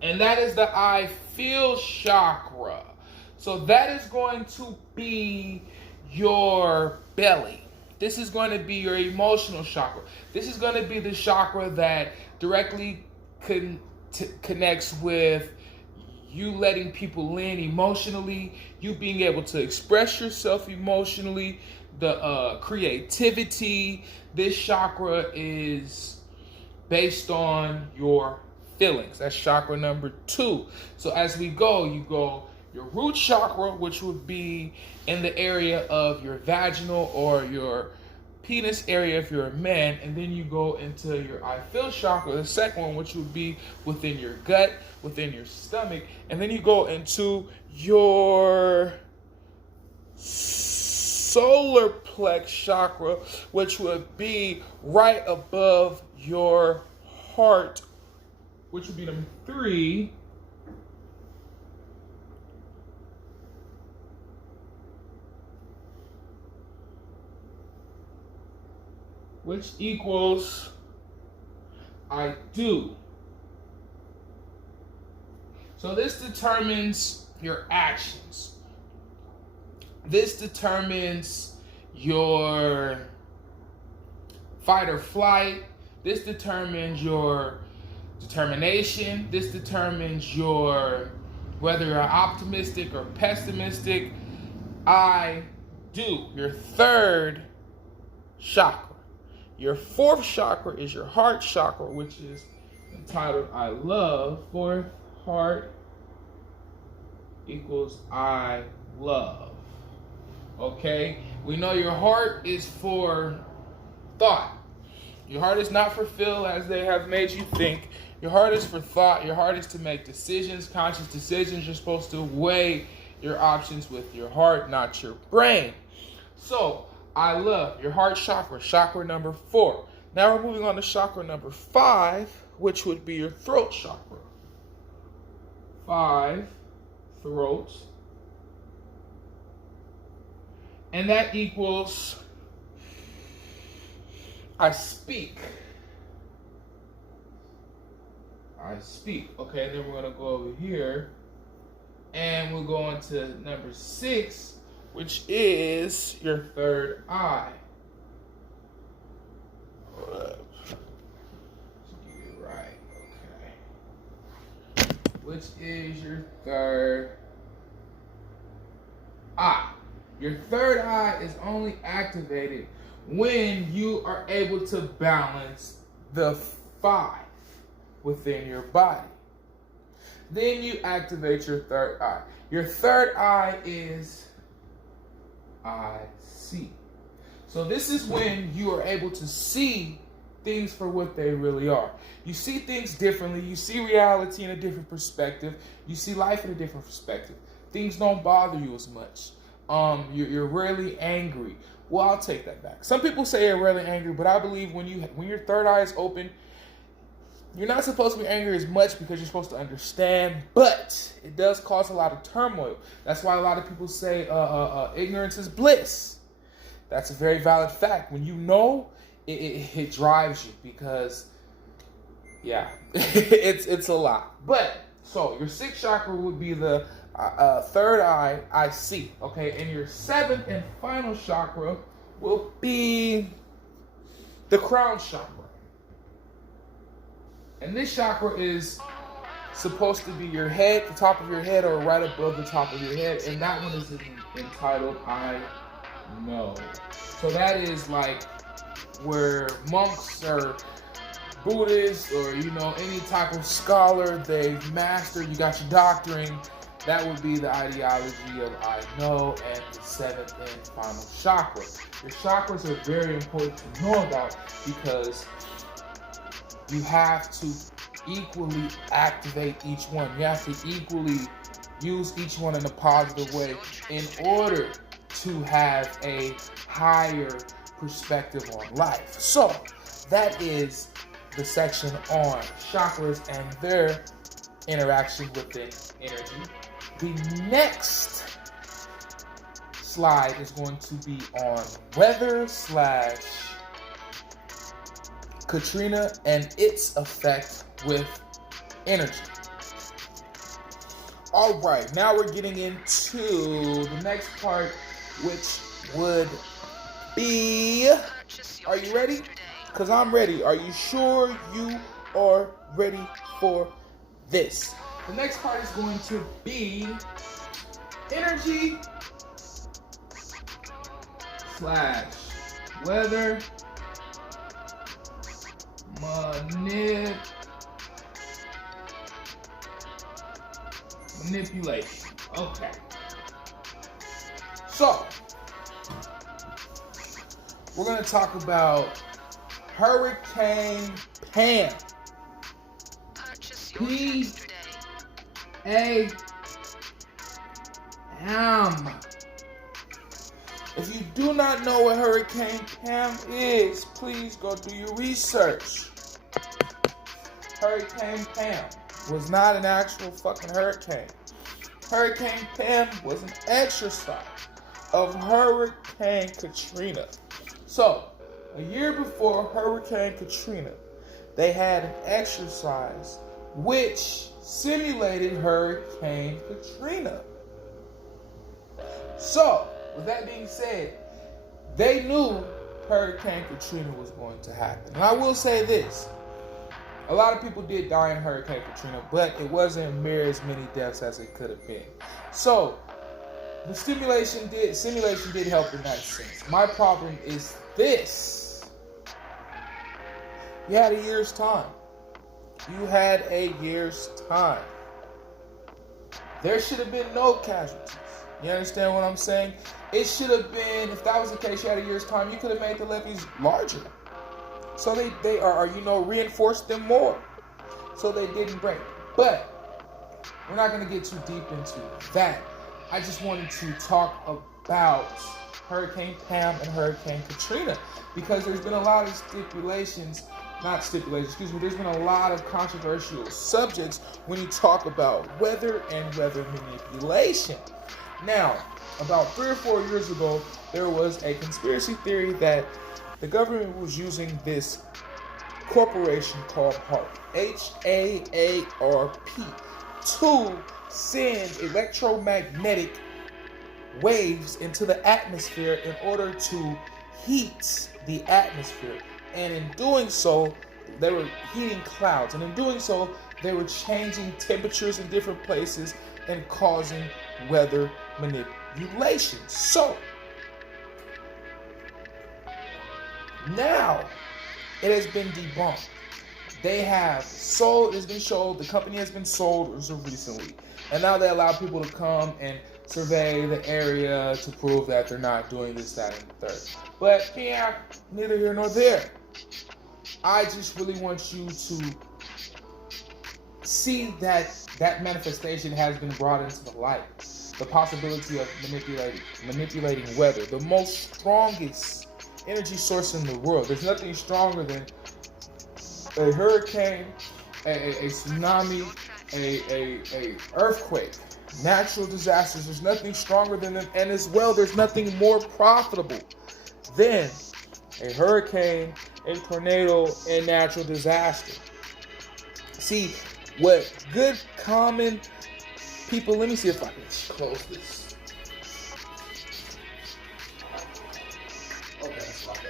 And that is the I feel chakra. So that is going to be your belly. This is going to be your emotional chakra. This is going to be the chakra that directly connects with you letting people in emotionally, you being able to express yourself emotionally, the creativity. This chakra is based on your feelings. That's chakra number 2. So as we go, you go your root chakra, which would be in the area of your vaginal or your penis area if you're a man, and then you go into your I feel chakra, the second one, which would be within your gut, within your stomach, and then you go into your solar plex chakra, which would be right above your heart, which would be number 3. Which equals I do. So this determines your actions. This determines your fight or flight. This determines your determination. This determines your whether you're optimistic or pessimistic. I do. Your 3rd chakra. Your 4th chakra is your heart chakra, which is entitled I love. 4th heart equals I love. Okay? We know your heart is for thought. Your heart is not for feel as they have made you think. Your heart is for thought. Your heart is to make decisions, conscious decisions. You're supposed to weigh your options with your heart, not your brain. So, I love, your heart chakra, chakra number 4. Now we're moving on to chakra number 5, which would be your throat chakra. 5, throat. And that equals I speak. Okay, then we're going to go over here and we'll go on to number 6, which is your third eye. Hold up. Let's get it right. Okay. Which is your third eye. Your third eye is only activated when you are able to balance the 5 within your body. Then you activate your third eye. Your third eye is I see. So this is when you are able to see things for what they really are. You see things differently. You see reality in a different perspective. You see life in a different perspective. Things don't bother you as much. You're rarely angry. Well, I'll take that back. Some people say you're rarely angry, but I believe when your third eye is open, you're not supposed to be angry as much because you're supposed to understand, but it does cause a lot of turmoil. That's why a lot of people say ignorance is bliss. That's a very valid fact. When you know, it drives you because, yeah, it's a lot. But, so your 6th chakra would be the third eye, I see, okay? And your 7th and final chakra will be the crown chakra. And this chakra is supposed to be your head, the top of your head, or right above the top of your head. And that one is entitled I Know. So that is like where monks or Buddhists or, any type of scholar, they've mastered, you got your doctrine. That would be the ideology of I know and the 7th and final chakra. Your chakras are very important to know about because you have to equally activate each one. You have to equally use each one in a positive way in order to have a higher perspective on life. So that is the section on chakras and their interaction within energy. The next slide is going to be on weather / Katrina and its effect with energy. All right, now we're getting into the next part, which would be, are you ready? Because I'm ready. Are you sure you are ready for this? The next part is going to be energy / weather manipulation. Okay. So, we're going to talk about Hurricane Pam. P-A-M. If you do not know what Hurricane Pam is, please go do your research. Hurricane Pam was not an actual fucking hurricane. Hurricane Pam was an exercise of Hurricane Katrina. So, a year before Hurricane Katrina, they had an exercise which simulated Hurricane Katrina. So, with that being said, they knew Hurricane Katrina was going to happen. And I will say this. A lot of people did die in Hurricane Katrina, but it wasn't near as many deaths as it could have been. So, the simulation did help in that sense. My problem is this. You had a year's time. You had a year's time. There should have been no casualties. You understand what I'm saying? It should have been, if that was the case, you had a year's time, you could have made the levees larger. So they are reinforced them more. So they didn't break. But we're not going to get too deep into that. I just wanted to talk about Hurricane Pam and Hurricane Katrina because there's been a lot of there's been a lot of controversial subjects when you talk about weather and weather manipulation. Now, about 3 or 4 years ago, there was a conspiracy theory that the government was using this corporation called HAARP, HAARP, to send electromagnetic waves into the atmosphere in order to heat the atmosphere. And in doing so, they were heating clouds. And in doing so, they were changing temperatures in different places and causing weather manipulation. So, now it has been debunked. They have sold, it's been shown, the company has been sold recently. And now they allow people to come and survey the area to prove that they're not doing this, that, and the third. But yeah, neither here nor there. I just really want you to see that that manifestation has been brought into the light. The possibility of manipulating weather. The most strongest energy source in the world. There's nothing stronger than a hurricane, a tsunami, a earthquake, natural disasters. There's nothing stronger than them, and as well, there's nothing more profitable than a hurricane, a tornado, and natural disaster. See, what good common people, let me see if I can close this. Okay, that's okay.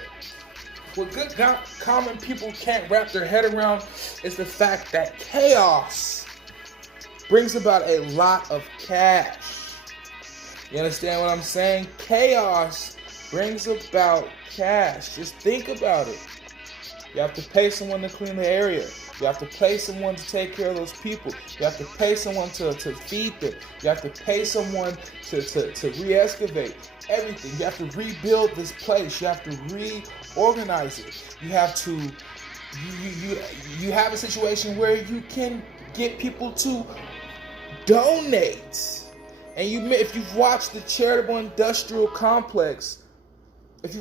What good common people can't wrap their head around is the fact that chaos brings about a lot of cash. You understand what I'm saying? Chaos brings about cash. Just think about it. You have to pay someone to clean the area. You have to pay someone to take care of those people. You have to pay someone to feed them. You have to pay someone to re-excavate everything. You have to rebuild this place. You have to reorganize it. You have to you have a situation where you can get people to donate. And if you've watched the charitable industrial complex, if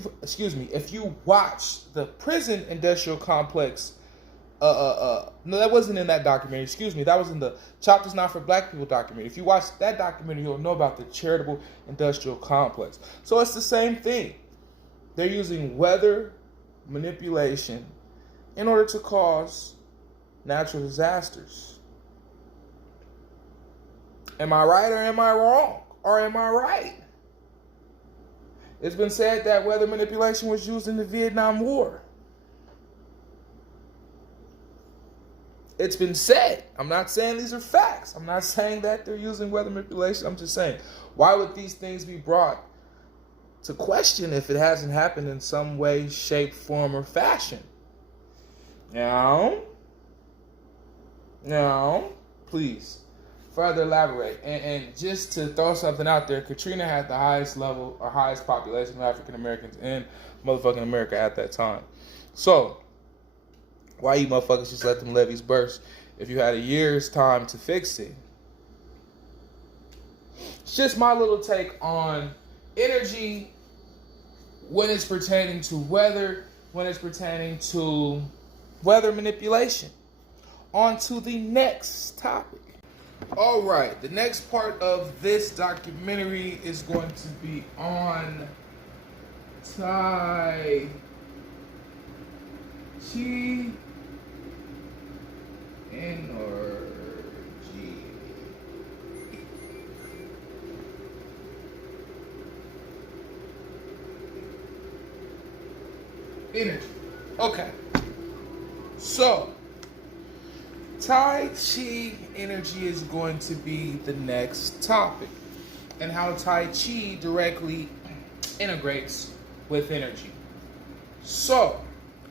you watched the prison industrial complex, no, that wasn't in that documentary. That was in the Chopped is Not for Black People documentary. If you watch that documentary, you'll know about the charitable industrial complex. So it's the same thing. They're using weather manipulation in order to cause natural disasters. Am I right or am I wrong? Or am I right? It's been said that weather manipulation was used in the Vietnam War. It's been said. I'm not saying these are facts. I'm not saying that they're using weather manipulation. I'm just saying, why would these things be brought to question if it hasn't happened in some way, shape, form, or fashion? No, please. Further elaborate. And just to throw something out there, Katrina had the highest level or highest population of African Americans in motherfucking America at that time. So, why you motherfuckers just let them levees burst if you had a year's time to fix it? It's just my little take on energy when it's pertaining to weather, when it's pertaining to weather manipulation. On to the next topic. All right, the next part of this documentary is going to be on Tai Chi energy. Okay. So, Tai Chi energy is going to be the next topic, and how Tai Chi directly integrates with energy. So,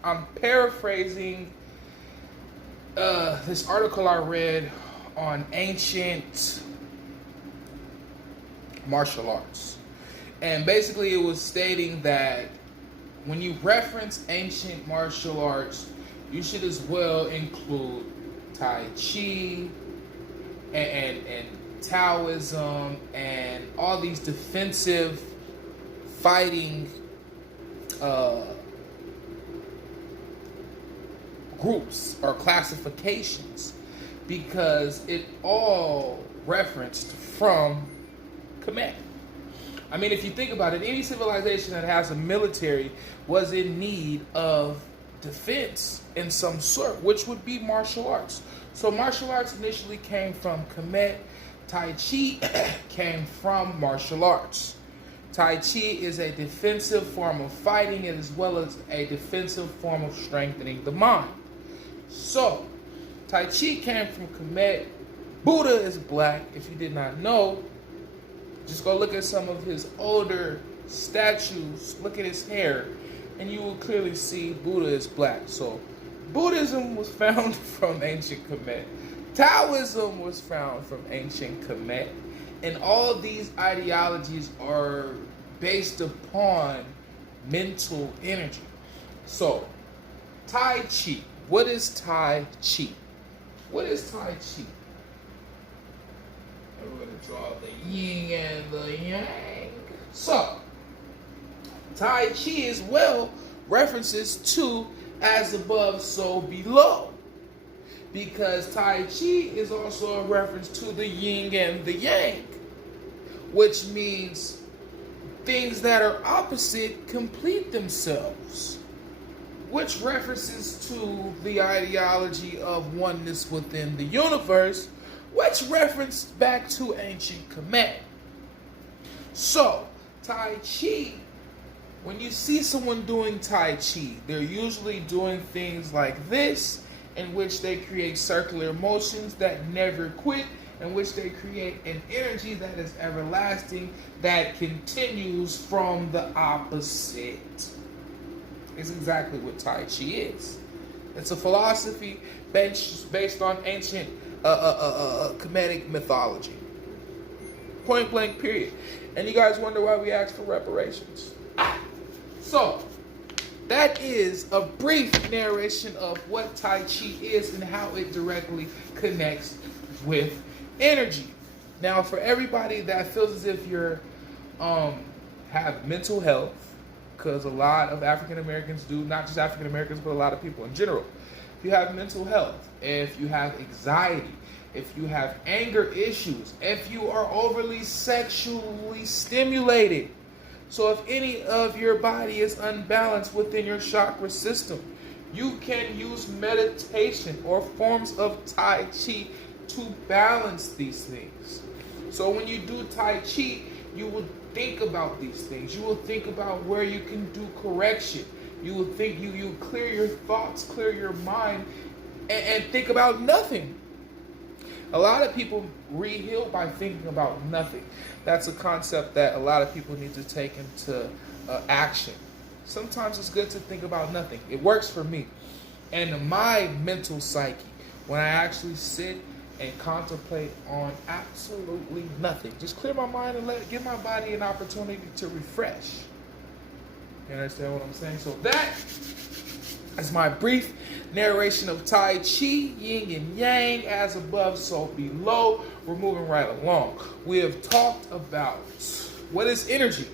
I'm paraphrasing this article I read on ancient martial arts. And basically it was stating that when you reference ancient martial arts, you should as well include Tai Chi and Taoism and all these defensive fighting groups or classifications, because it all referenced from command. I mean, if you think about it, any civilization that has a military was in need of defense in some sort, which would be martial arts. So martial arts initially came from Kemet. Tai Chi came from martial arts. Tai Chi is a defensive form of fighting as well as a defensive form of strengthening the mind. So, Tai Chi came from Kemet. Buddha is black. If you did not know, just go look at some of his older statues, look at his hair, and you will clearly see Buddha is black. So, Buddhism was found from ancient Kemet. Taoism was found from ancient Kemet. And all these ideologies are based upon mental energy. So, Tai Chi. What is Tai Chi? What is Tai Chi? I'm going to draw the yin and the yang. So, Tai Chi as well references to as above, so below. Because Tai Chi is also a reference to the yin and the yang, which means things that are opposite complete themselves, which references to the ideology of oneness within the universe, which referenced back to ancient Kemet. So, Tai Chi, when you see someone doing Tai Chi, they're usually doing things like this, in which they create circular motions that never quit, in which they create an energy that is everlasting, that continues from the opposite. It's exactly what Tai Chi is. It's a philosophy based on ancient Kemetic mythology. Point blank, period. And you guys wonder why we asked for reparations. So, that is a brief narration of what Tai Chi is and how it directly connects with energy. Now, for everybody that feels as if you're have mental health, because a lot of African Americans do, not just African Americans, but a lot of people in general. If you have mental health, if you have anxiety, if you have anger issues, if you are overly sexually stimulated, so if any of your body is unbalanced within your chakra system, you can use meditation or forms of Tai Chi to balance these things. So when you do Tai Chi, you will think about these things. You will think about where you can do correction. You will think, you clear your thoughts, clear your mind, and think about nothing. A lot of people re-heal by thinking about nothing. That's a concept that a lot of people need to take into action. Sometimes it's good to think about nothing. It works for me. And my mental psyche, when I actually sit and contemplate on absolutely nothing, just clear my mind and give my body an opportunity to refresh. You understand what I'm saying? So that is my brief narration of Tai Chi, yin and yang, as above, so below. We're moving right along. We have talked about what is energy.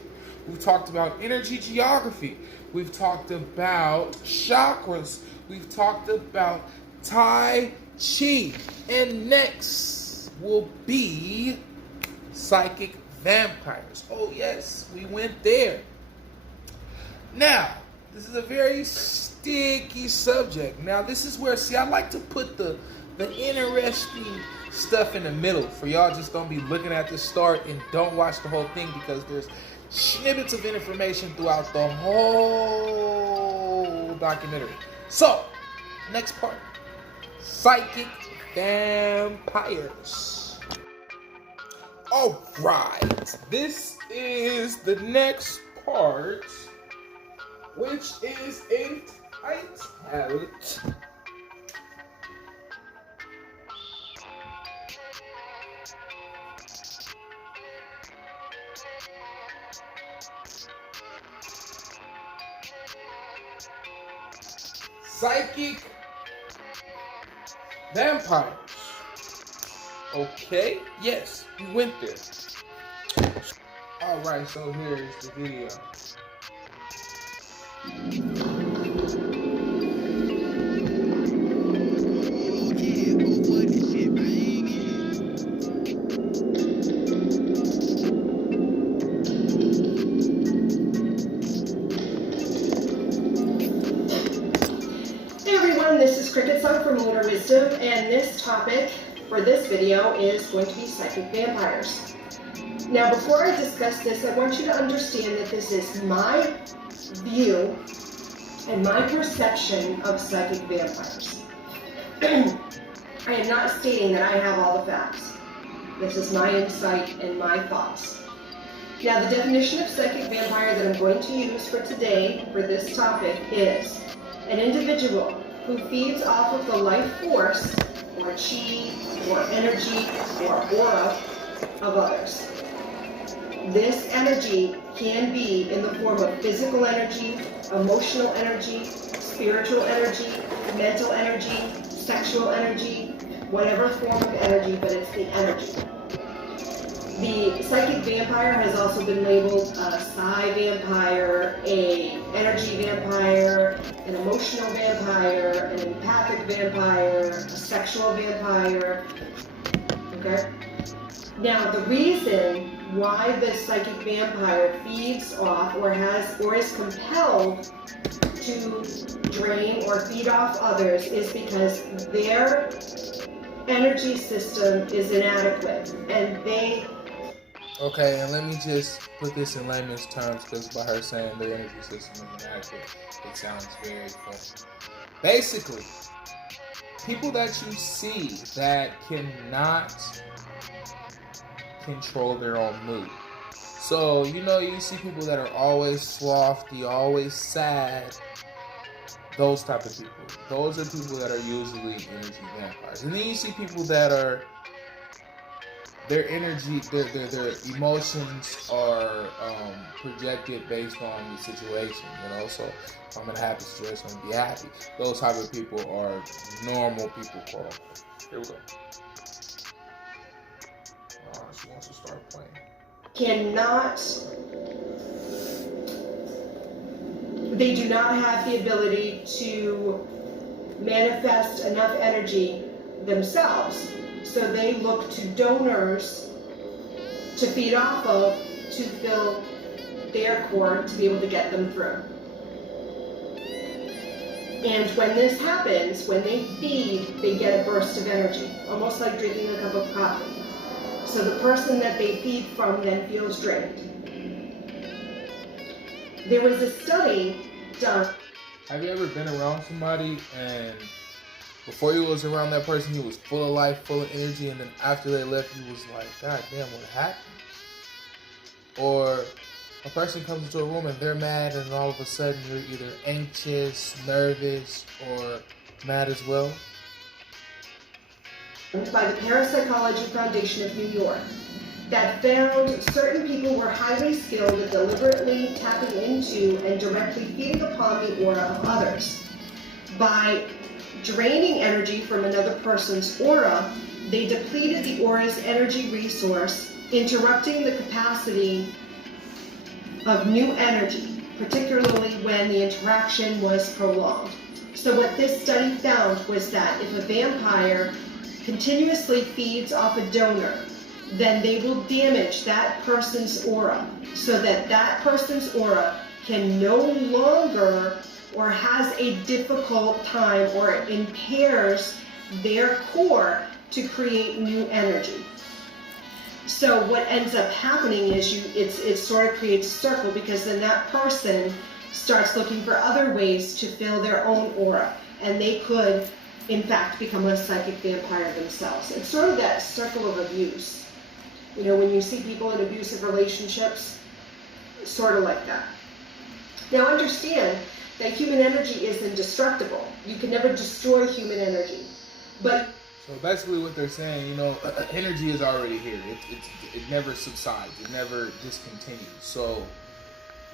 We've talked about energy geography. We've talked about chakras. We've talked about Tai Chi. And next will be psychic vampires. Oh yes, we went there. Now, this is a very sticky subject. Now, this is where, see, I like to put the interesting stuff in the middle for y'all. Just don't be looking at the start and don't watch the whole thing, because there's snippets of information throughout the whole documentary. So, next part, psychic vampires. All right, this is the next part, which is entitled Psychic Vampires. Okay, yes, we went there. Alright, so here's the video. wisdom, and this topic for this video is going to be psychic vampires. Now, before I discuss this, I want you to understand that this is my view and my perception of psychic vampires. I am not stating that I have all the facts. This is my insight and my thoughts. Now, the definition of psychic vampire that I'm going to use for today, for this topic, is an individual who feeds off of the life force, or chi, or energy, or aura of others. This energy can be in the form of physical energy, emotional energy, spiritual energy, mental energy, sexual energy, whatever form of energy, but it's the energy. The psychic vampire has also been labeled a psi vampire, a energy vampire, an emotional vampire, an empathic vampire, a sexual vampire. Okay? Now, the reason why this psychic vampire feeds off or is compelled to drain or feed off others is because their energy system is inadequate, and they... Okay, and let me just put this in layman's terms, because by her saying the energy system is inadequate, it sounds very funny. Basically, people that you see that cannot control their own mood. So, you see people that are always slothy, always sad. Those type of people. Those are people that are usually energy vampires. And then you see people that are, their energy, their emotions are projected based on the situation, So if I'm in a happy situation, I'm gonna be happy. Those type of people are normal people called. Here we go. She wants to start playing. They do not have the ability to manifest enough energy themselves. So they look to donors to feed off of to fill their core to be able to get them through. And when this happens, when they feed, they get a burst of energy, almost like drinking a cup of coffee. So the person that they feed from then feels drained. There was a study done. Have you ever been around somebody and before you was around that person, he was full of life, full of energy, and then after they left, you was like, God damn, what happened? Or a person comes into a room and they're mad, and all of a sudden you're either anxious, nervous, or mad as well. By the Parapsychology Foundation of New York that found certain people were highly skilled at deliberately tapping into and directly feeding upon the aura of others. By draining energy from another person's aura, they depleted the aura's energy resource, interrupting the capacity of new energy, particularly when the interaction was prolonged. So what this study found was that if a vampire continuously feeds off a donor, then they will damage that person's aura so that that person's aura can no longer or has a difficult time or impairs their core to create new energy. So what ends up happening is it sort of creates a circle, because then that person starts looking for other ways to fill their own aura, and they could in fact become a psychic vampire themselves. It's sort of that circle of abuse. When you see people in abusive relationships, sort of like that. Now understand that human energy is indestructible. You can never destroy human energy. But so basically what they're saying, energy is already here. It never subsides. It never discontinues. So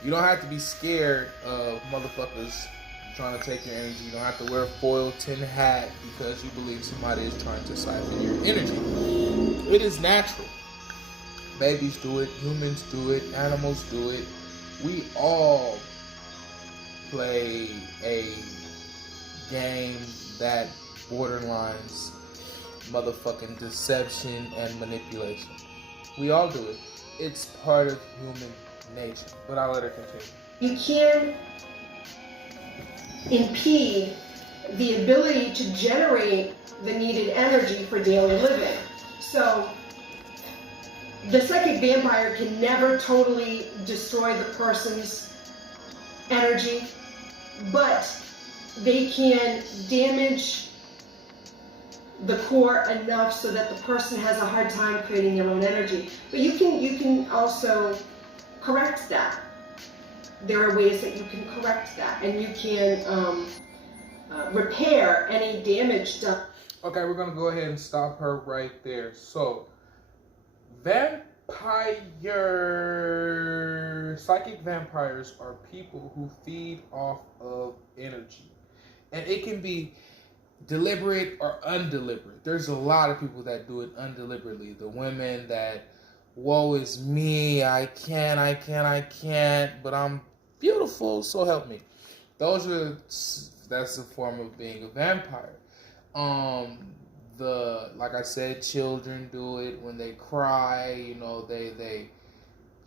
you don't have to be scared of motherfuckers trying to take your energy. You don't have to wear a foil tin hat because you believe somebody is trying to siphon your energy. It is natural. Babies do it, humans do it, animals do it. We all play a game that borderlines motherfucking deception and manipulation. We all do it. It's part of human nature. But I'll let her continue. You can impede the ability to generate the needed energy for daily living. So the psychic vampire can never totally destroy the person's energy, but they can damage the core enough so that the person has a hard time creating their own energy. But you can also correct that. There are ways that you can correct that, and you can repair any damage done. Okay, we're gonna go ahead and stop her right there. So, psychic vampires are people who feed off of energy, and it can be deliberate or undeliberate. There's a lot of people that do it undeliberately. The women that, woe is me, I can't, but I'm beautiful, so help me. That's a form of being a vampire. Like I said, children do it when they cry. You know, they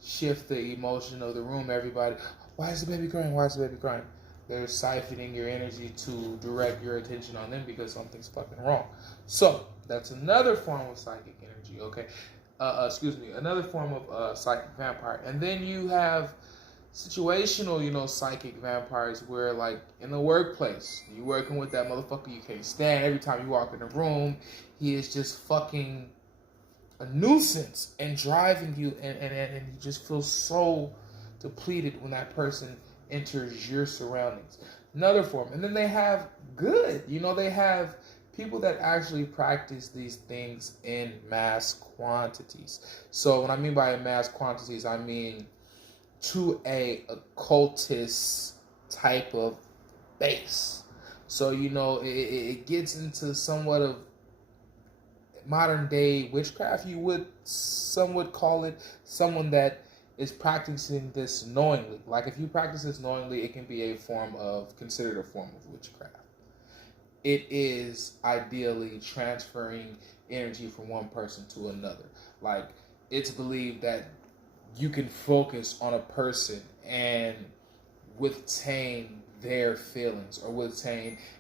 shift the emotion of the room. Everybody, why is the baby crying? Why is the baby crying? They're siphoning your energy to direct your attention on them because something's fucking wrong. So that's another form of psychic energy. Okay, another form of psychic vampire. And then you have situational, psychic vampires where, like, in the workplace, you're working with that motherfucker you can't stand. Every time you walk in the room, he is just fucking a nuisance and driving you, and you just feel so depleted when that person enters your surroundings. Another form. And then they have good. They have people that actually practice these things in mass quantities. So what I mean by mass quantities, I mean to a occultist type of base. So, it gets into somewhat of modern day witchcraft, some would call it. Someone that is practicing this knowingly. Like, if you practice this knowingly, it can be considered a form of witchcraft. It is ideally transferring energy from one person to another. Like, it's believed that you can focus on a person and withtain their feelings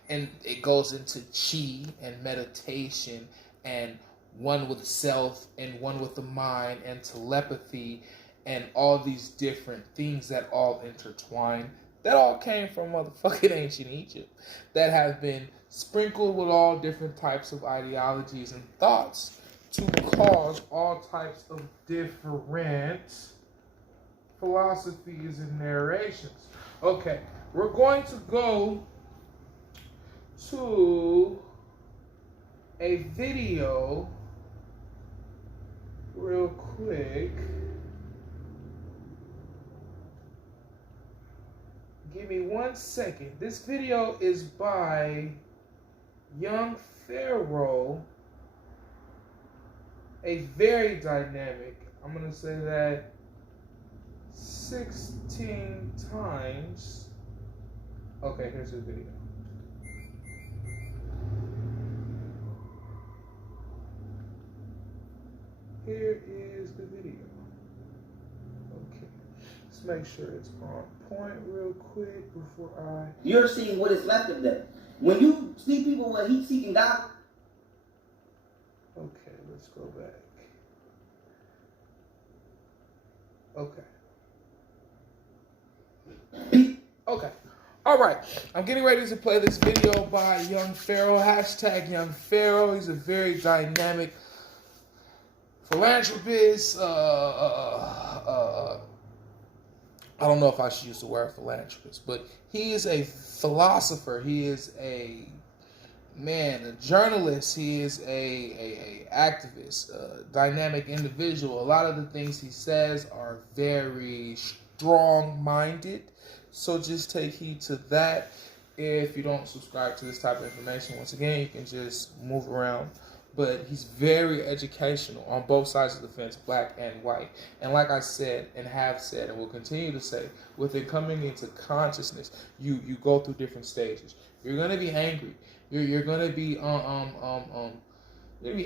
and it goes into chi and meditation and one with self and one with the mind and telepathy and all these different things that all intertwine. That all came from motherfucking ancient Egypt, that have been sprinkled with all different types of ideologies and thoughts to cause all types of different philosophies and narrations. Okay, we're going to go to a video real quick. Give me 1 second. This video is by young pharaoh, a very dynamic, I'm going to say that 16 times. Okay, here's the video. Here is the video. Okay, let's make sure it's on point real quick before I... You're seeing what is left of them. When you see people with heat-seeking God... Okay, let's go back. Okay. Okay. All right. I'm getting ready to play this video by Young Pharaoh. Hashtag Young Pharaoh. He's a very dynamic philanthropist. I don't know if I should use the word philanthropist, but he is a philosopher. He is a journalist. He is a activist, a dynamic individual. A lot of the things he says are very strong-minded. So just take heed to that. If you don't subscribe to this type of information, once again, you can just move around. But he's very educational on both sides of the fence, black and white. And like I said, and have said, and will continue to say, with it coming into consciousness, you go through different stages. You're gonna be angry. You're gonna be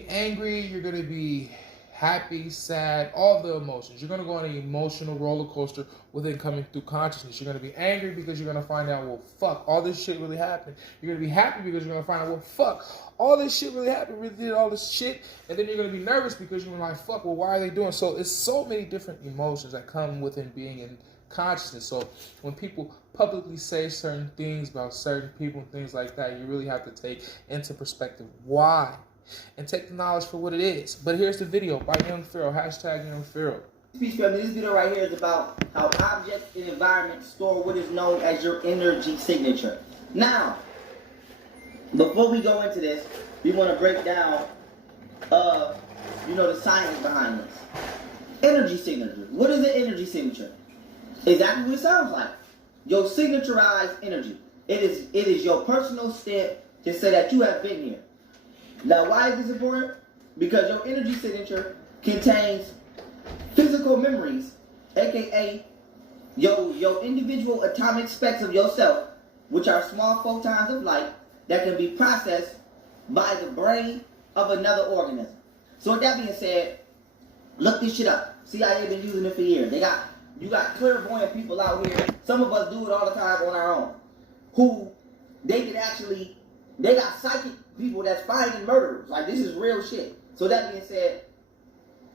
angry. You're gonna be happy, sad, all the emotions. You're going to go on an emotional roller coaster within coming through consciousness. You're going to be angry because you're going to find out, well, fuck, all this shit really happened. You're going to be happy because you're going to find out, well, fuck, all this shit really happened, really did all this shit. And then you're going to be nervous because you're like, fuck, well, why are they doing? So it's so many different emotions that come within being in consciousness. So when people publicly say certain things about certain people and things like that, you really have to take into perspective why and take the knowledge for what it is. But here's the video by Young Pharaoh, hashtag Young Pharaoh. This video right here is about how objects and environments store what is known as your energy signature. Now, before we go into this, we want to break down, the science behind this. Energy signature. What is an energy signature? Exactly what it sounds like. Your signaturized energy. It is your personal stamp to say that you have been here. Now, why is this important? Because your energy signature contains physical memories, aka your individual atomic specks of yourself, which are small photons of light that can be processed by the brain of another organism. So with that being said, look this shit up. CIA been using it for years. You got clairvoyant people out here. Some of us do it all the time on our own. Who they got psychic people that's finding murderers. Like, this is real shit. So that being said,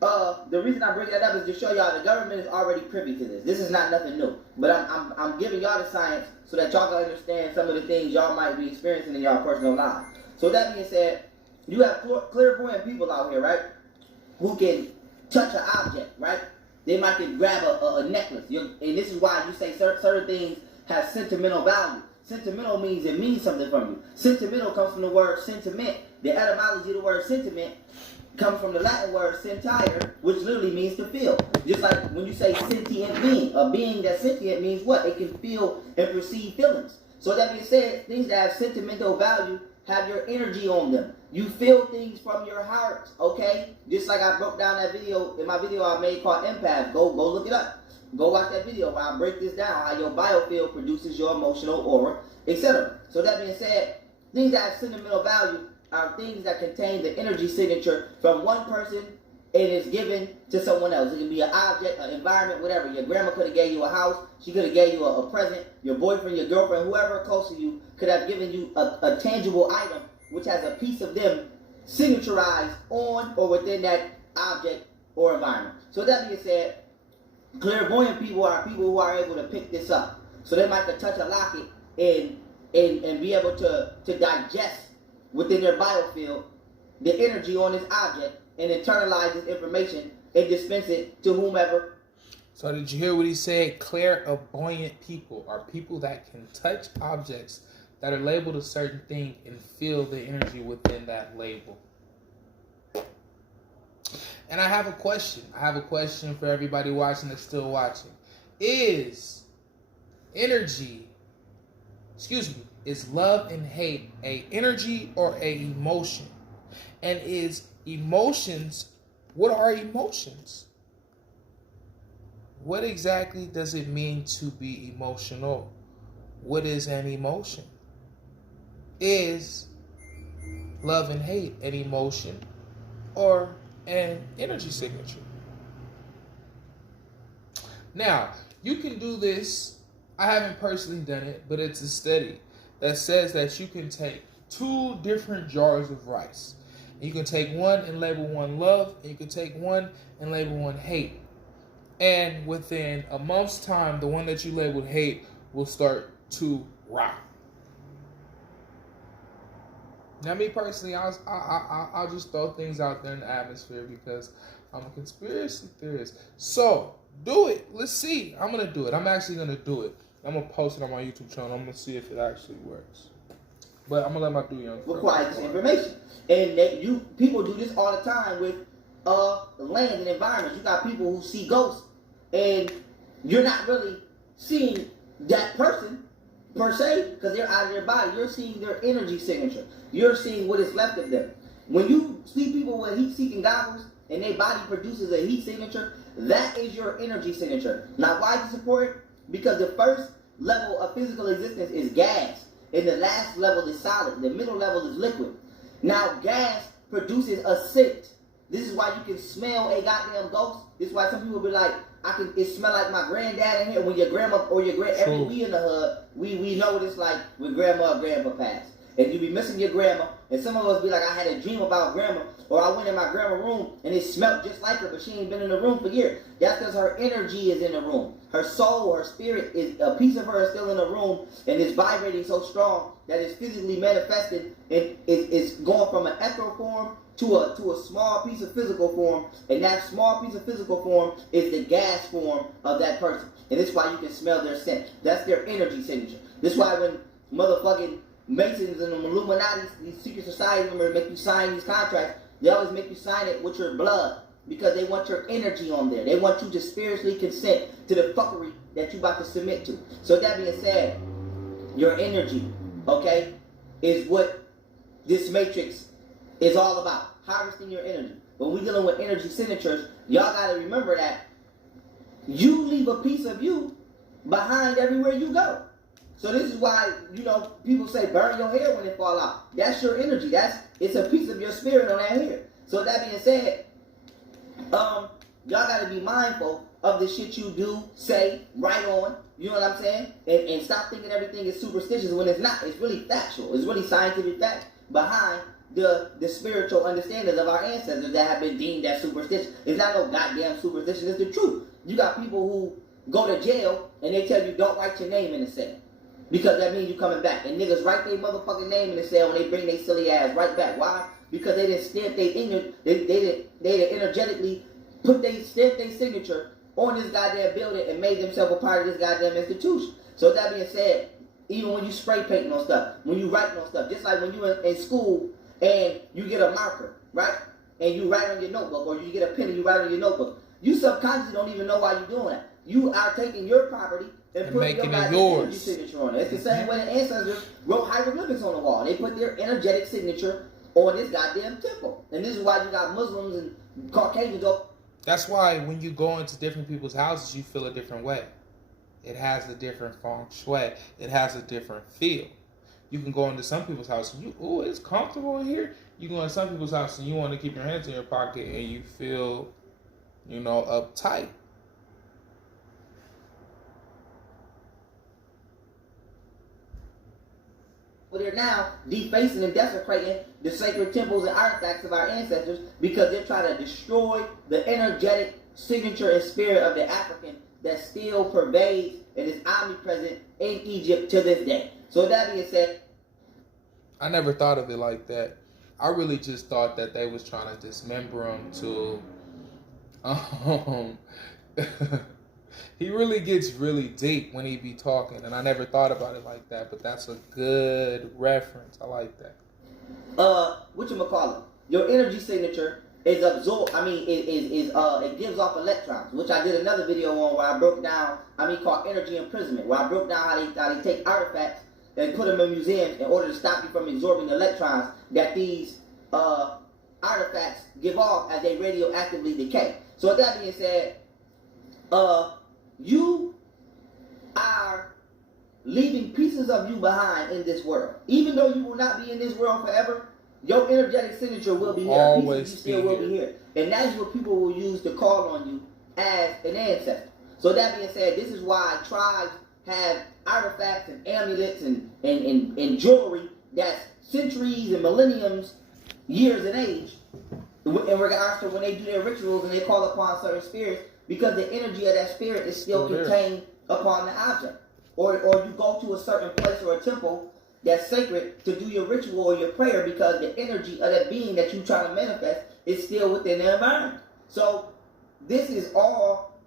the reason I bring that up is to show y'all the government is already privy to this. This is not nothing new. But I'm giving y'all the science so that y'all can understand some of the things y'all might be experiencing in y'all personal lives. So that being said, you have clairvoyant people out here, right? Who can touch an object, right? They might can grab a necklace. And this is why you say certain things have sentimental value. Sentimental means it means something from you. Sentimental comes from the word sentiment. The etymology of the word sentiment comes from the Latin word sentire, which literally means to feel. Just like when you say sentient being, a being that's sentient means what? It can feel and perceive feelings. So that being said, things that have sentimental value have your energy on them. You feel things from your heart, okay? Just like I broke down that video, in my video I made called Empath. Go look it up. Go watch that video where I break this down, how your biofield produces your emotional aura, etc. So that being said, things that have sentimental value are things that contain the energy signature from one person and is given to someone else. It can be an object, an environment, whatever. Your grandma could have gave you a house. She could have gave you a present. Your boyfriend, your girlfriend, whoever close to you could have given you a tangible item which has a piece of them signaturized on or within that object or environment. So that being said, clairvoyant people are people who are able to pick this up. So they might touch a locket and be able to digest within their biofield the energy on this object and internalize this information and dispense it to whomever. So did you hear what he said? Clairvoyant people are people that can touch objects that are labeled a certain thing and feel the energy within that label. And I have a question. I have a question for everybody watching that's still watching. Is love and hate a energy or a emotion? And is emotions, what are emotions? What exactly does it mean to be emotional? What is an emotion? Is love and hate an emotion or an energy signature? Now, you can do this. I haven't personally done it, but it's a study that says that you can take 2 different jars of rice. You can take one and label one love, and you can take one and label one hate. And within a month's time, the one that you labeled hate will start to rot. Now, me personally, I'll just throw things out there in the atmosphere because I'm a conspiracy theorist. So, do it. Let's see. I'm going to do it. I'm actually going to do it. I'm going to post it on my YouTube channel. I'm going to see if it actually works. But I'm going to let my dude Young require this information. And people do this all the time with land and environments. You got people who see ghosts and you're not really seeing that person per se because they're out of their body. You're seeing their energy signature. You're seeing what is left of them. When you see people with heat-seeking goggles and their body produces a heat signature, that is your energy signature. Now, why is this important? Because the first level of physical existence is gas, and the last level is solid. The middle level is liquid. Now, gas produces a scent. This is why you can smell a goddamn ghost. This is why some people be like, it smell like my granddad in here. When your grandma or your we in the hood, we know what it's like when grandma or grandpa passed. And you be missing your grandma, and some of us be like, I had a dream about grandma, or I went in my grandma's room and it smelled just like her, but she ain't been in the room for years. That's because her energy is in the room. Her soul, her spirit, is a piece of her is still in the room, and it's vibrating so strong that it's physically manifested, and it's going from an echo form to a small piece of physical form, and that small piece of physical form is the gas form of that person. And that's why you can smell their scent. That's their energy signature. This is why when motherfucking Masons and the Illuminati, these secret society members make you sign these contracts, they always make you sign it with your blood, because they want your energy on there. They want you to spiritually consent to the fuckery that you about to submit to. So that being said, your energy, okay, is what this matrix is all about. Harvesting your energy. When we're dealing with energy signatures, y'all gotta remember that you leave a piece of you behind everywhere you go. So this is why, people say burn your hair when it fall out. That's your energy. It's a piece of your spirit on that hair. So that being said, y'all gotta be mindful of the shit you do, say, write on. You know what I'm saying? And stop thinking everything is superstitious when it's not. It's really factual. It's really scientific fact behind the spiritual understandings of our ancestors that have been deemed as superstitious. It's not no goddamn superstition. It's the truth. You got people who go to jail and they tell you don't write your name in the cell, because that means you coming back. And niggas write their motherfucking name in the cell when they bring their silly ass right back. Why? Because they didn't stamp they didn't energetically stamp their signature on this goddamn building and made themselves a part of this goddamn institution. So that being said, even when you spray painting on stuff, when you writing on stuff, just like when you in school and you get a marker, right? And you write on your notebook, or you get a pen and you write on your notebook. You subconsciously don't even know why you're doing that. You are taking your property and putting your energy signature on it. It's the same way the ancestors wrote hieroglyphics on the wall. They put their energetic signature on this goddamn temple. And this is why you got Muslims and Caucasians up. That's why when you go into different people's houses, you feel a different way. It has a different feng shui. It has a different feel. You can go into some people's house and it's comfortable in here. You go into some people's house and you want to keep your hands in your pocket and you feel, uptight. They're now defacing and desecrating the sacred temples and artifacts of our ancestors because they're trying to destroy the energetic signature and spirit of the African that still pervades and is omnipresent in Egypt to this day. So that being said, I never thought of it like that. I really just thought that they was trying to dismember him to he really gets really deep when he be talking, and I never thought about it like that, but that's a good reference. I like that. Whatchamacallit? Your energy signature is absorbed, it gives off electrons, which I did another video on where I broke down, called energy imprisonment, where I broke down how they take artifacts and put them in museums in order to stop you from absorbing the electrons that these artifacts give off as they radioactively decay. So with that being said, you are leaving pieces of you behind in this world. Even though you will not be in this world forever, your energetic signature will be here. Always pieces of you still will be here. And that's what people will use to call on you as an ancestor. So that being said, this is why tribes have artifacts and amulets and jewelry that's centuries and millenniums, years in age, in regards to when they do their rituals and they call upon certain spirits, because the energy of that spirit is still contained upon the object. Or you go to a certain place or a temple that's sacred to do your ritual or your prayer because the energy of that being that you're trying to manifest is still within the environment. So this is all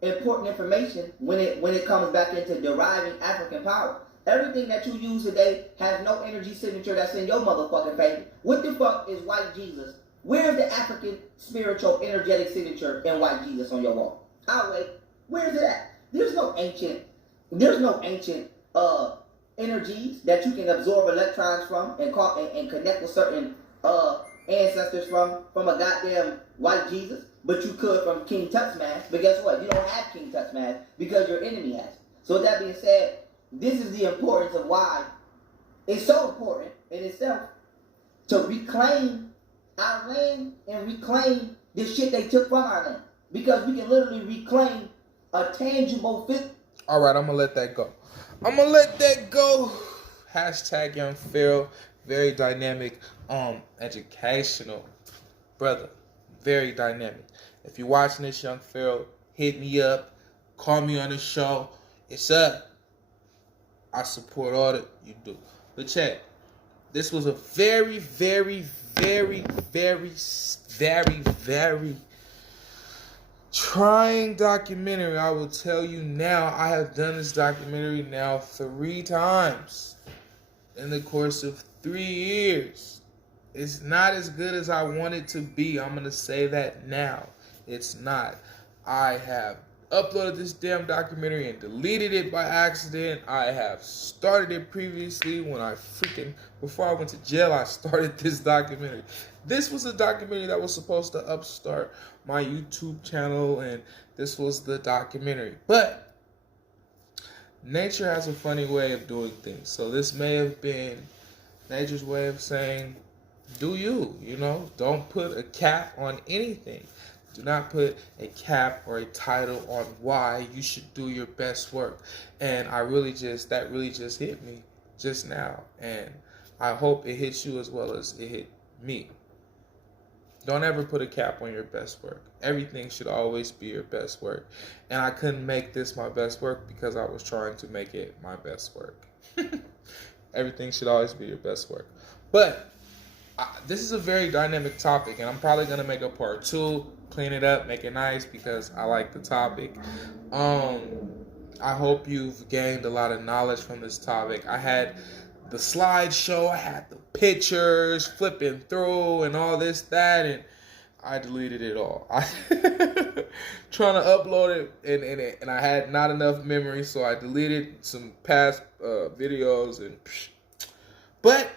important information when it comes back into deriving African power. Everything that you use today has no energy signature that's in your motherfucking favor. What the fuck is white Jesus? Where's the African spiritual energetic signature in white Jesus on your wall? I'll wait. Where's it at? There's no ancient energies that you can absorb electrons from and connect with certain ancestors from a goddamn white Jesus. But you could from King Tut's-Mass. But guess what? You don't have King Tut's-Mass because your enemy has it. So that being said, this is the importance of why it's so important in itself to reclaim our land and reclaim the shit they took from our land. Because we can literally reclaim a tangible fit. All right, I'm going to let that go. I'm going to let that go. Hashtag Young Pharaoh. Very dynamic, educational brother. Very dynamic. If you're watching this, Young Pharaoh, hit me up. Call me on the show. It's up. I support all that you do. But check. This was a very, very, very, very, very, very trying documentary. I will tell you now, I have done this documentary now 3 times in the course of 3 years. It's not as good as I want it to be. I'm going to say that now. It's not. I have uploaded this damn documentary and deleted it by accident. I have started it previously before I went to jail, I started this documentary. This was a documentary that was supposed to upstart my YouTube channel, and this was the documentary. But nature has a funny way of doing things. So this may have been nature's way of saying, do you, don't put a cap on anything. Do not put a cap or a title on why you should do your best work. And that really just hit me just now. And I hope it hits you as well as it hit me. Don't ever put a cap on your best work. Everything should always be your best work. And I couldn't make this my best work because I was trying to make it my best work. Everything should always be your best work. But this is a very dynamic topic, and I'm probably going to make a part 2, clean it up, make it nice, because I like the topic. I hope you've gained a lot of knowledge from this topic. I had the slideshow, I had the pictures, flipping through, and all this, that, and I deleted it all. Trying to upload it, and I had not enough memory, so I deleted some past videos, but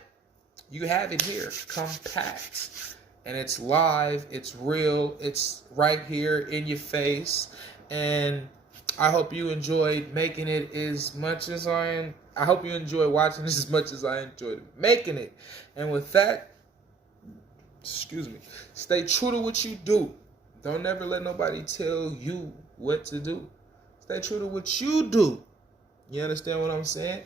you have it here, compact, and it's live, it's real, it's right here in your face, and I hope you enjoyed making it as much as I hope you enjoy watching this as much as I enjoyed making it. And with that, stay true to what you do. Don't ever let nobody tell you what to do. Stay true to what you do. You understand what I'm saying?